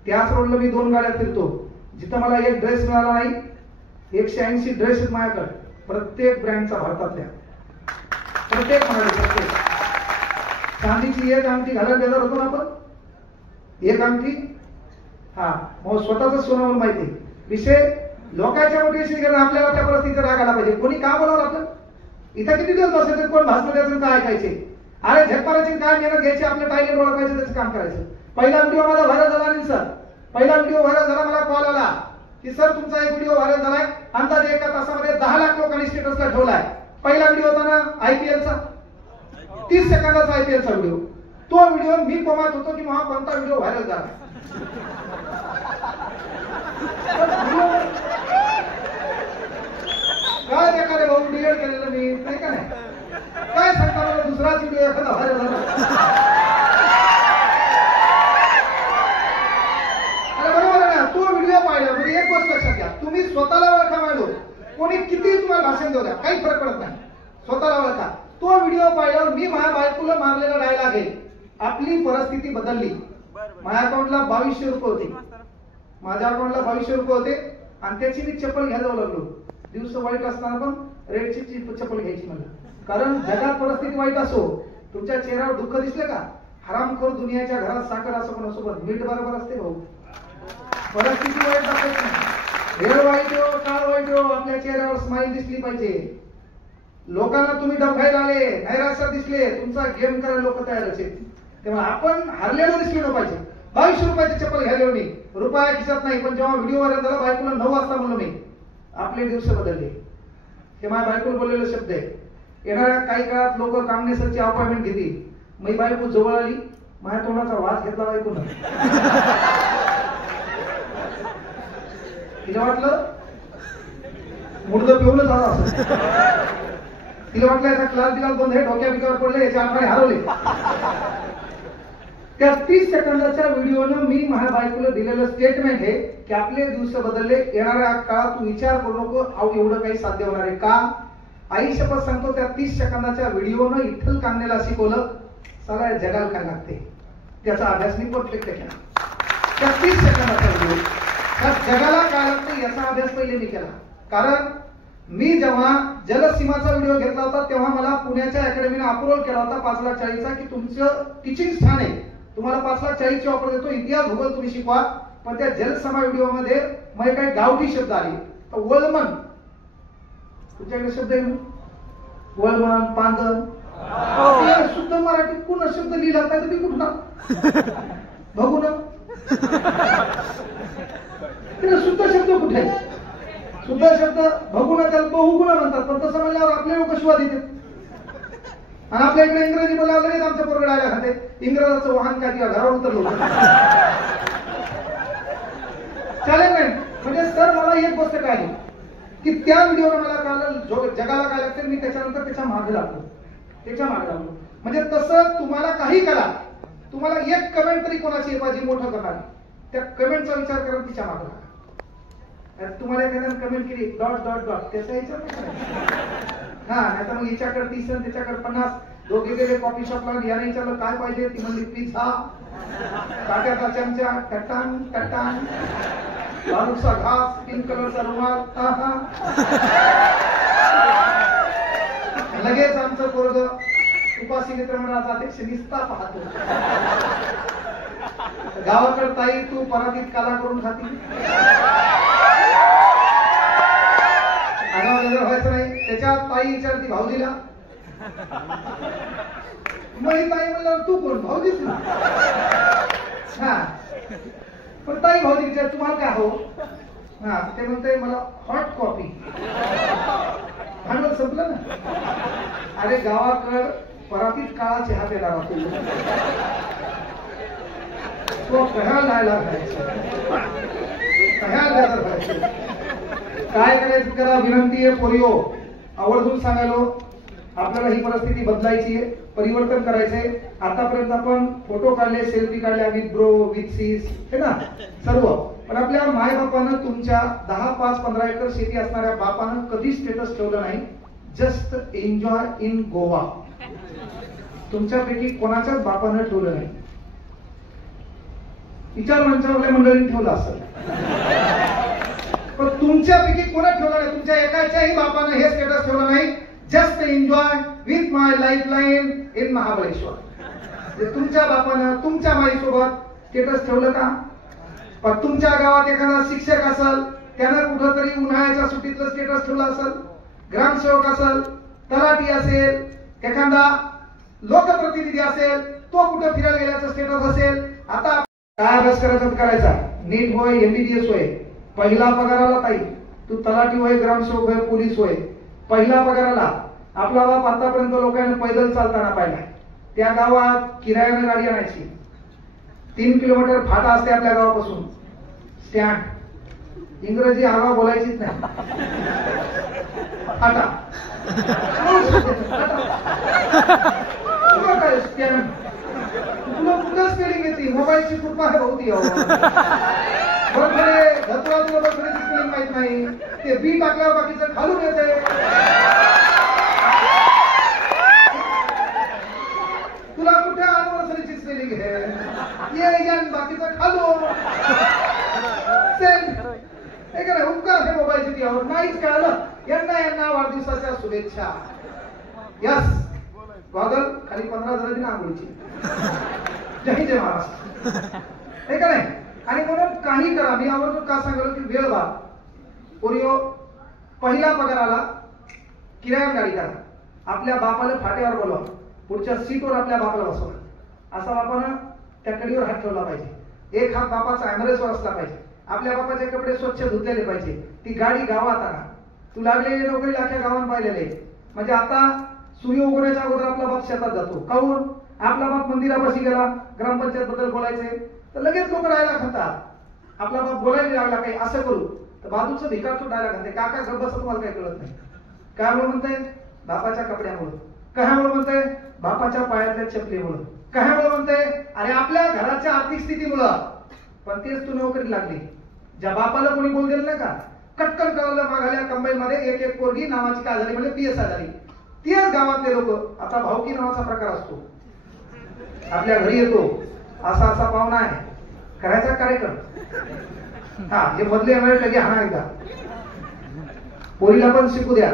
त्याच रोडला मी 2 गाड्या फिरतो. जिथं मला एक ड्रेस मिळाला नाही, 180 ड्रेस आहेत माझ्याकडे, प्रत्येक ब्रँडचा, भारतातल्या प्रत्येक प्रत्येक. चांदीची एक अंगठी घालायला देणार होतो ना आपण, एक अंगठी. हा, मग स्वतःच सोनं मला माहिती. विषय लोकांच्या मोटिवेशन करणं. आपल्याला त्या परिस्थितीचा राग आला पाहिजे. कोणी का बोलावं आपलं? इथं किती दिवस बसायचं, कोण भाषण द्यायचं, काय ऐकायचे? अरे झटमाराची काय मेहनत घ्यायची, आपलं टायलेट ओळखायचं, त्याचं काम करायचं. पहिला व्हिडिओ माझा व्हायरल झाला नाही सर. पहिला व्हिडिओ व्हायरल झाला, मला कॉल आला की सर तुमचा एक व्हिडिओ व्हायरल झालाय, अंदाजे 1 तासामध्ये 10 लाख लोकांनी स्टेटसला ठेवलाय. पहिला व्हिडिओ होता ना आयपीएलचा, 30 सेकंदाचा आयपीएलचा व्हिडिओ. तो व्हिडिओ मी कोमात होतो की महा कोणता व्हिडिओ व्हायरल झाला. काय एखाद्या भाऊ डिलीट केलेलं मी नाही का नाही, काय सांगता मला दुसराच व्हिडिओ एखादा व्हायरल झाला. अरे बरोबर आहे ना. तो व्हिडिओ पाहिला म्हणजे एक गोष्ट लक्षात घ्या, तुम्ही स्वतःला ओळखा. मांडो कोणी किती तुम्हाला भाषण देऊ द्या, काही फरक पडत नाही. स्वतःला ओळखा. तो व्हिडिओ पाहिल्यावर मी माझ्या बायकोला मारलेला डायलॉग आहे, आपली परिस्थिती बदलली. माझ्या अकाउंटला 2200 रुपये होते, माझ्या अकाउंटला 2200 रुपये होते आणि त्याची मी चप्पल घ्यायला जाऊ लागलो. दिवस वाईट असताना पण रेडची चप्पल घ्यायची मला. कारण जगात परिस्थिती वाईट असो, तुमच्या चेहऱ्यावर दुःख दिसलं का? हरामखोर दुनियाच्या घरात साखर असो पण असो, मीठ बरोबर असते भाऊ. परिस्थिती वाईट दाखवायची नाही, वेळ वाईट हो, काळ वाईट हो, आपल्या चेहऱ्यावर स्माईल दिसली पाहिजे. लोकांना तुम्ही डबघायला आले, नैराश्यात दिसले, तुमचा गेम करायला लोक तयार असेल, तेव्हा आपण हरलेलो दिसलो पाहिजे. 2200 रुपयाची चप्पल घ्यायला मी, रुपया खिशात नाही. पण जेव्हा व्हिडिओ व्हायरल झाला, बायकोला 9 वाजता म्हणलो मी, आपले दिवस बदलले. हे माझ्या बायकोला बोललेले शब्द आहे. येणाऱ्या काही काळात लोक कांगणेसरची अपॉइंटमेंट घेतील. मी बायको जवळ आली, माझ्या तोंडाचा वास घेतला बायकोनं. तिला वाटलं मुडदं पिऊनच आला असं. तिला वाटलं याचा क्लास दिला बंद आहे, डोक्या बिकावर पडले, याचे आकडे हरवले. त्या 30 सेकंदाच्या व्हिडिओनं मी माझ्या बायकोला दिलेलं स्टेटमेंट आहे की आपले दिवस बदलले. येणाऱ्या काळात तू विचार करू नको, अहो एवढं काही साध्य होणार आहे का? आई शपथ सांगतो, त्या 30 सेकंदाच्या व्हिडिओनं इथल कांगणेला शिकवलं सगळ्या जगाला काय लागते. त्याचा अभ्यास मी परफेक्ट केला. त्या 30 सेकंदाचा व्हिडिओ, त्या जगाला काय लागते याचा अभ्यास पहिले मी केला. कारण मी जेव्हा जलसीमाचा व्हिडिओ घेतला होता तेव्हा मला पुण्याच्या अकॅडमीने अप्रुव्हल केला होता 5,40,000चा की तुमचं टीचिंग छान आहे, तुम्हाला 5,40,000ची ऑफर देतो, इतिहास भूगोल तुम्ही शिकवा. पण त्या जलसमा व्हिडिओ मध्ये मला काही गावठी शब्द आले. तर वळमन, तुमच्याकडे शब्द आहे ना, वळमन, पांदन, शुद्ध मराठीत पूर्ण शब्द लिहिला नाही तर कुठला बघू ना, शुद्ध शब्द कुठे? शुद्ध शब्द बघू ना, त्याला बहुगुणा म्हणतात. पण तसं म्हणल्यावर आपले लोक शिवा देतात. आणि आपल्या इकडे इंग्रजी बोलायला नाही, आमच्या पोरगड आल्या खाते इंग्रजाचं वाहन काय किंवा घरावर उतरलो चालेल नाही. म्हणजे सर मला एक गोष्ट काय की त्या व्हिडिओला मला कळलं जगाला काय लागतं, मी त्याच्यानंतर त्याच्या मागे लागलो, म्हणजे तसं तुम्हाला काही करा, तुम्हाला एक कमेंट तरी कोणाची पाहिजे मोठं करणार, त्या कमेंटचा विचार करून तिच्या मागे लागा. तुम्हाला एखाद्याने कमेंट केली डॉट डॉट डॉट त्याचा विचार हा, नाही तर मग हिच्याकडे 30 आणि त्याच्याकडे 50, दोघे गेले कॉफी शॉपला, याने विचारलं काय पाहिजे, ती म्हणली पिझ्झा, काट्याचा चमचा, कट्टान कट्टान, लालूचा घास, पिंक कलरचा रुमाल. लगेच आमचं पोरग उपासी मित्र मंडळाचा अध्यक्ष निस्ता पाहतो. गावाकडे ताई तू परातीत काला करून खाती, व्हायचं नाही. त्याच्यात ताई विचारती भाऊजीला, मग ही ताई म्हणल्यावर तू कोण? भाऊजीच ना. हा, पण ताई भाऊजी विचार तुम्हाला काय हो? हा, ते म्हणते मला हॉट कॉफी. भांडवल संपलं ना. अरे गावाकडं परातीत काळा चहा प्यायला राहतो तो कह्या लायला काय करायचं करा. विनंती आहे पोरिओ, आवर्जून सांगायलो आपल्याला ही परिस्थिती बदलायची आहे, परिवर्तन करायचंय. आतापर्यंत आपण फोटो काढले, सेल्फी काढल्या विथ ब्रो विथ सीस हे ना सर्व, पण आपल्या माय बापानं तुमच्या 10, 5, 15 एकर शेती असणाऱ्या बापानं कधी स्टेटस ठेवलं नाही. Just enjoy in Goa. तुमच्यापैकी कोणाच्याच बापानं ठेवलं नाही. विचार मंचावरल्या मंडळींनी ठेवलं असेल, पण तुमच्यापैकी कोणा ठेवलं नाही. तुमच्या एकाच्याही बापानं हे स्टेटस ठेवलं नाही. Just enjoy with my lifeline in Mahabaleshwar. तुमच्या बापानं तुमच्या माईसोबत स्टेटस ठेवलं का? पण तुमच्या गावात एखादा शिक्षक असेल, त्यानं कुठंतरी उन्हाळ्याच्या सुट्टीतलं स्टेटस ठेवलं असेल, ग्रामसेवक असेल, तलाठी असेल, एखादा लोकप्रतिनिधी असेल, तो कुठं फिरायला गेल्याचं स्टेटस असेल. आता काय अभ्यास करायचा, नीट होय, एमबीबीएस होय, पहिला पगाराला ताई तू तलाठी होय, ग्रामसेवक होय, पोलीस होय, पहिला पगाराला. आपला बाप आतापर्यंत लोकांना पैदल चालताना पाहिला. त्या गावात किरायानं गाडी आणायची. 3 किलोमीटर फाटा असते आपल्या गावापासून स्टँड. इंग्रजी आगाव बोलायचीच नाही. फाटा काय स्टँड, तुला कुठं स्पेलिंग येते? मोबाईलची कृपा आहे बहुती. बरखडे धतुरा तुला बरखडेची स्पेलिंग माहित नाही. ते बी टाकल्यावर बाकीचं खालून येते. तुला कुठे अॅनिव्हर्सरीची स्पेलिंग आहे? ये बाकीचं खालून सेंड. हे का नाही उपकार हे मोबाईलची त्यावर नाहीच कळलं. यांना वाढदिवसाच्या शुभेच्छा. यस गॉगल खाली 15 जण दिन आंघोळीची. जय जय महाराष्ट्र. हे का नाही. आणि म्हणून काही करा. मी आवर्जून का सांगलो की वेळ बा पोरिओ, पहिला पगाराला किराया गाडी करा. आपल्या बापाला फाट्यावर बोलवा, पुढच्या सीटवर आपल्या बापाला बसवा. असा बापानं त्या कडीवर हात ठेवला पाहिजे. एक हात बापाचा ॲम्ब्रेसवर असला पाहिजे. आपल्या बापाचे कपडे स्वच्छ धुतलेले पाहिजे. ती गाडी गावात आणा. तू लागलेली नोकरी अख्ख्या गावात पाहिलेले. म्हणजे आता सूर्य उगवण्याच्या अगोदर आपला बाप शेतात जातो. काहून? आपला बाप मंदिरापाशी गेला, ग्रामपंचायत बद्दल बोलायचे तर लगेच लोक राहायला खातात. आपला बाप बोलायला लागला काही असं करू तर बाजूचं भिकारचो डायला खाते. काका गप्प बसत तुम्हाला काही कळत नाही. काय म्हणून म्हणताय? बापाच्या कपड्यामुळे. कशामुळे म्हणताय? बापाच्या पायातल्या चपलीमुळे. कशामुळे म्हणताय? अरे आपल्या घराच्या आर्थिक स्थितीमुळं. पण तेच तू नोकरी लागली. ज्या बापाला कोणी बोल दिलं नाही का, कटकन कळलं मागाल्या कंबाईनमध्ये एक पोरगी नावाची काय झाली म्हणजे PSI झाली. तेच गावातले लोक. आता भाऊकी नावाचा प्रकार असतो, आपल्या घरी येतो, असा पाहुणा आहे, करायचा कार्यक्रम. हा जे बदले येणार लगे हा एकदा पोरीला पण शिकू द्या.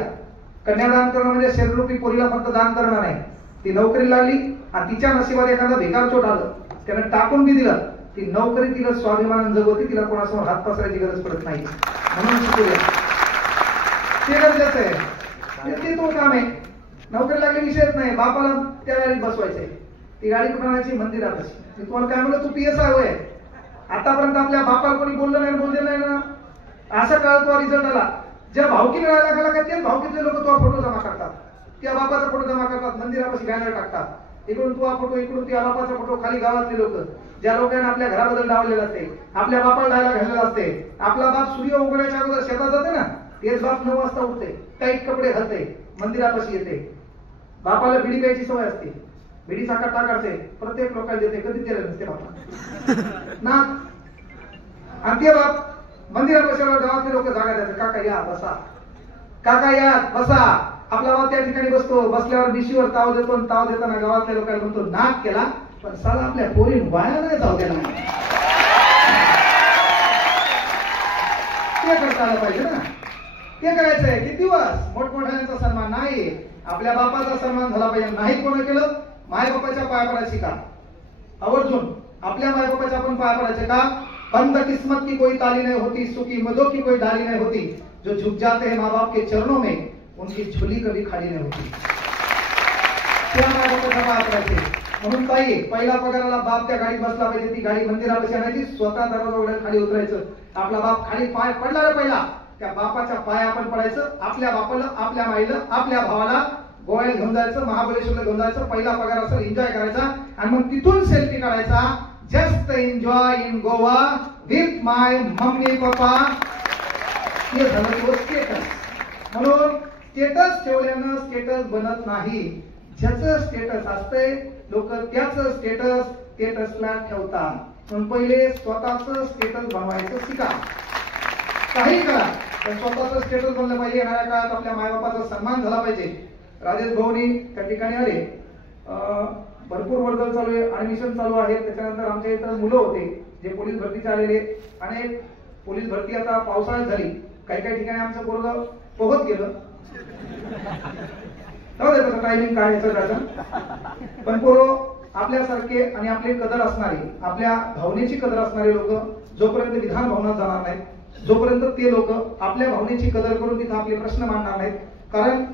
कन्यादान करणं म्हणजे शरीररूपी पोरीला फक्त दान करणं नाही. ती नोकरी लागली आणि तिच्या नशिबात एखादा भिकार चोट आलं, त्यानं टाकून बी दिलं, ती नोकरी तिला स्वाभिमान जगवती. तिला कोणासमोर हात पसरायची गरज पडत नाही. म्हणून शिकू द्या. ते गरजेचं आहे. ते तो काम आहे. नोकरी लागली विषयच नाही. बापाला त्या गाडीत बसवायचंय. ती गाडी कुठं आणायची? मंदिरापाशी. मी तुम्हाला काय म्हणलं, तू PSI होय. आतापर्यंत आपल्या बापाला कोणी बोललं नाही, बोलले नाही ना. असं काळ तो रिझल्ट आला. ज्या भावकीने राहायला गेला का ते भावकीतले लोक तो फोटो जमा करतात. त्या बापाचा फोटो जमा करतात, मंदिरापाशी बॅनर टाकतात. इकडून तो फोटो, इकडून त्या बापाचा फोटो. खाली गावातले लोक, ज्या लोकांना आपल्या घराबद्दल डावलेलं असते, आपल्या बापाला डायला घाललेला असते. आपला बाप सूर्य उगवण्याच्या अगोदर शेतात जाते ना, तेच बाप 9 वाजता उठते, टाईट कपडे घालते, मंदिरापाशी येते. बापाला बिडी प्यायची सवय असते, बिडीचा कट्टा काढते, प्रत्येक लोकांना देते. कधी दिलं नसते बापा ना. आणि ते बाप मंदिरापाशी गावातले लोक जागा द्यायचे. काका या बसा, काका या बसा. आपला बाप त्या ठिकाणी बसतो. बसल्यावर डिशीवर ताव देतो. ताव देताना गावातल्या लोकांना म्हणतो नाक केला, पण साला आपल्या पोरी वाया नाही जाऊ द्याला. ते करता आलं पाहिजे ना. ते करायचंय. किती दिवस मोठमोठ्यांचा सन्मान नाही, आपल्या बापाचा सन्मान झाला पाहिजे. नाही कोण केलं? माय बापाच्या पाया पडायची शिका. आवर्जून आपल्या माय बापाच्या आपण पाया पडायचे का? बंद किस्मत की कोई ताली नहीं होती, सुखी मदों की कोई डाली नहीं होती, जो झुक जाते हैं माँ बाप के चरणों में उनकी झोली कभी खाली नहीं होती. त्या माय बापाच्या पाया पडायचे. म्हणून ताई पहिला पगाराला बाप त्या गाडीत बसला पाहिजे. ती गाडी मंदिरापाशी आणायची, स्वतः दरवाजा उघडायला खाली उतरायचं. आपला बाप खाली पाय पडला रे पहिला, त्या बापाच्या पाया आपण पडायचं, आपल्या बापाला, आपल्या माईला, आपल्या भावाला गोव्याला घेऊन जायचं, महाबळेश्वरला घेऊन जायचं, पहिला पगार असेल एन्जॉय करायचा आणि मग तिथून सेल्फी काढायचा. Just enjoy in Goa with my mummy papa. हे झालं तो स्टेटस. म्हणून स्टेटस ठेवल्यानं स्टेटस बनत नाही. ज्याचं स्टेटस असतंय लोक त्याचं स्टेटसला ठेवतात. म्हणून पहिले स्वतःचं स्टेटस बनवायचं शिका. काही करा पण स्वतःचं स्टेटस बनलं पाहिजे. येणाऱ्या काळात आपल्या मायबापाचा सन्मान झाला पाहिजे. राजेश भाऊनी त्या ठिकाणी आले, भरपूर वर्दळ चालू आहे, ऍडमिशन चालू आहे. त्याच्यानंतर आमच्या इथं मुलं होते जे पोलीस भरतीचे आलेले. अनेक पोलीस भरती आता पावसाळ्यात झाली. काही काही ठिकाणी आमचं पोरग पोहत गेलं. त्याचं टायमिंग काय याचं त्याचं. पण पोरं आपल्यासारखे आणि आपले कदर असणारे, आपल्या भावनेची कदर असणारे लोक जोपर्यंत विधान भवनात जाणार नाहीत, जोपर्यंत ते लोक आपल्या भावनेची कदर करून तिथं आपले प्रश्न मांडणार नाहीत. कारण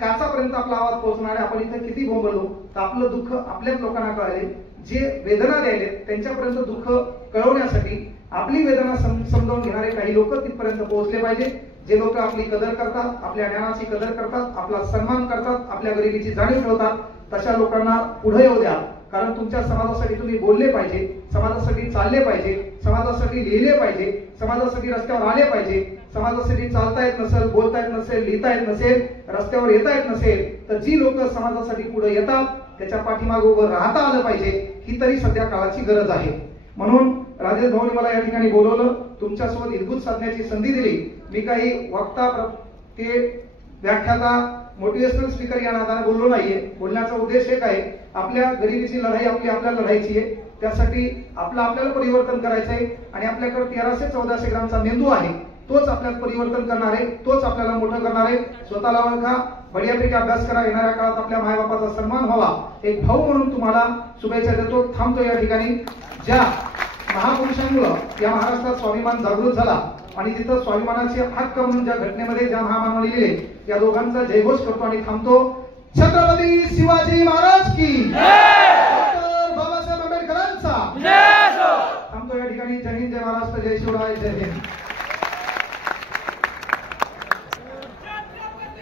काचापर्यंत आपला आवाज पोहोचणार आहे. आपण इथं किती बोंबलो तर आपलं दुःख आपल्याच लोकांना कळले. जे वेदना द्यायले त्यांच्यापर्यंत दुःख कळवण्यासाठी आपली वेदना समजावून घेणारे काही लोक तिथपर्यंत पोहोचले पाहिजे. जे लोक आपली कदर करतात, आपल्या ज्ञानाची कदर करतात, आपला सन्मान करतात, आपल्या गरिबीची जाणीव ठेवतात, तशा लोकांना पुढे येऊ द्या. कारण तुमच्या समाजासाठी तुम्ही बोलले पाहिजे, समाजासाठी चालले पाहिजे, समाजासाठी लिहिले पाहिजे, समाजासाठी रस्त्यावर आले पाहिजे. समाजासाठी चालता येत नसेल, बोलता येत नसेल, लिहिता येत नसेल, रस्त्यावर येता येत नसेल तर जी लोक समाजासाठी पुढे येतात त्याच्या पाठीमागे उभं राहता आलं पाहिजे. ही तरी सध्या काळाची गरज आहे. म्हणून राजेश भाऊनी मला या ठिकाणी बोलवलं, तुमच्यासोबत हितगुज साधण्याची संधी दिली. मी काही वक्ता ते व्याख्याता मोटिवेशनल स्पीकर या नादाने बोललो नाहीये. बोलण्याचा उद्देश एक आहे, आपल्या गरिबीची लढाई आपल्याला लढायची आहे. त्यासाठी आपल्याला परिवर्तन करायचं आहे. आणि आपल्याकडे 1300-1400 ग्रामचा मेंदू आहे. तोच आपल्याला परिवर्तन करणार आहे, तोच आपल्याला मोठं करणार आहे. स्वतःला ओळखा, बढियापैकी अभ्यास करा. येणाऱ्या काळात आपल्या मायबापाचा सन्मान व्हावा. एक भाऊ म्हणून तुम्हाला शुभेच्छा देतो. थांबतो या ठिकाणी. ज्या महापुरुषांमुळे या महाराष्ट्रात स्वाभिमान जागृत झाला आणि तिथं स्वाभिमानाचे हक्क म्हणून ज्या घटनेमध्ये ज्या महामानवाने लिहिले, या दोघांचा जयघोष करतो आणि थांबतो. छत्रपती शिवाजी महाराज की डॉक्टर बाबासाहेब आंबेडकरांचा थांबतो या ठिकाणी. जय हिंद, जय महाराष्ट्र, जय शिवराय, जय हिंद.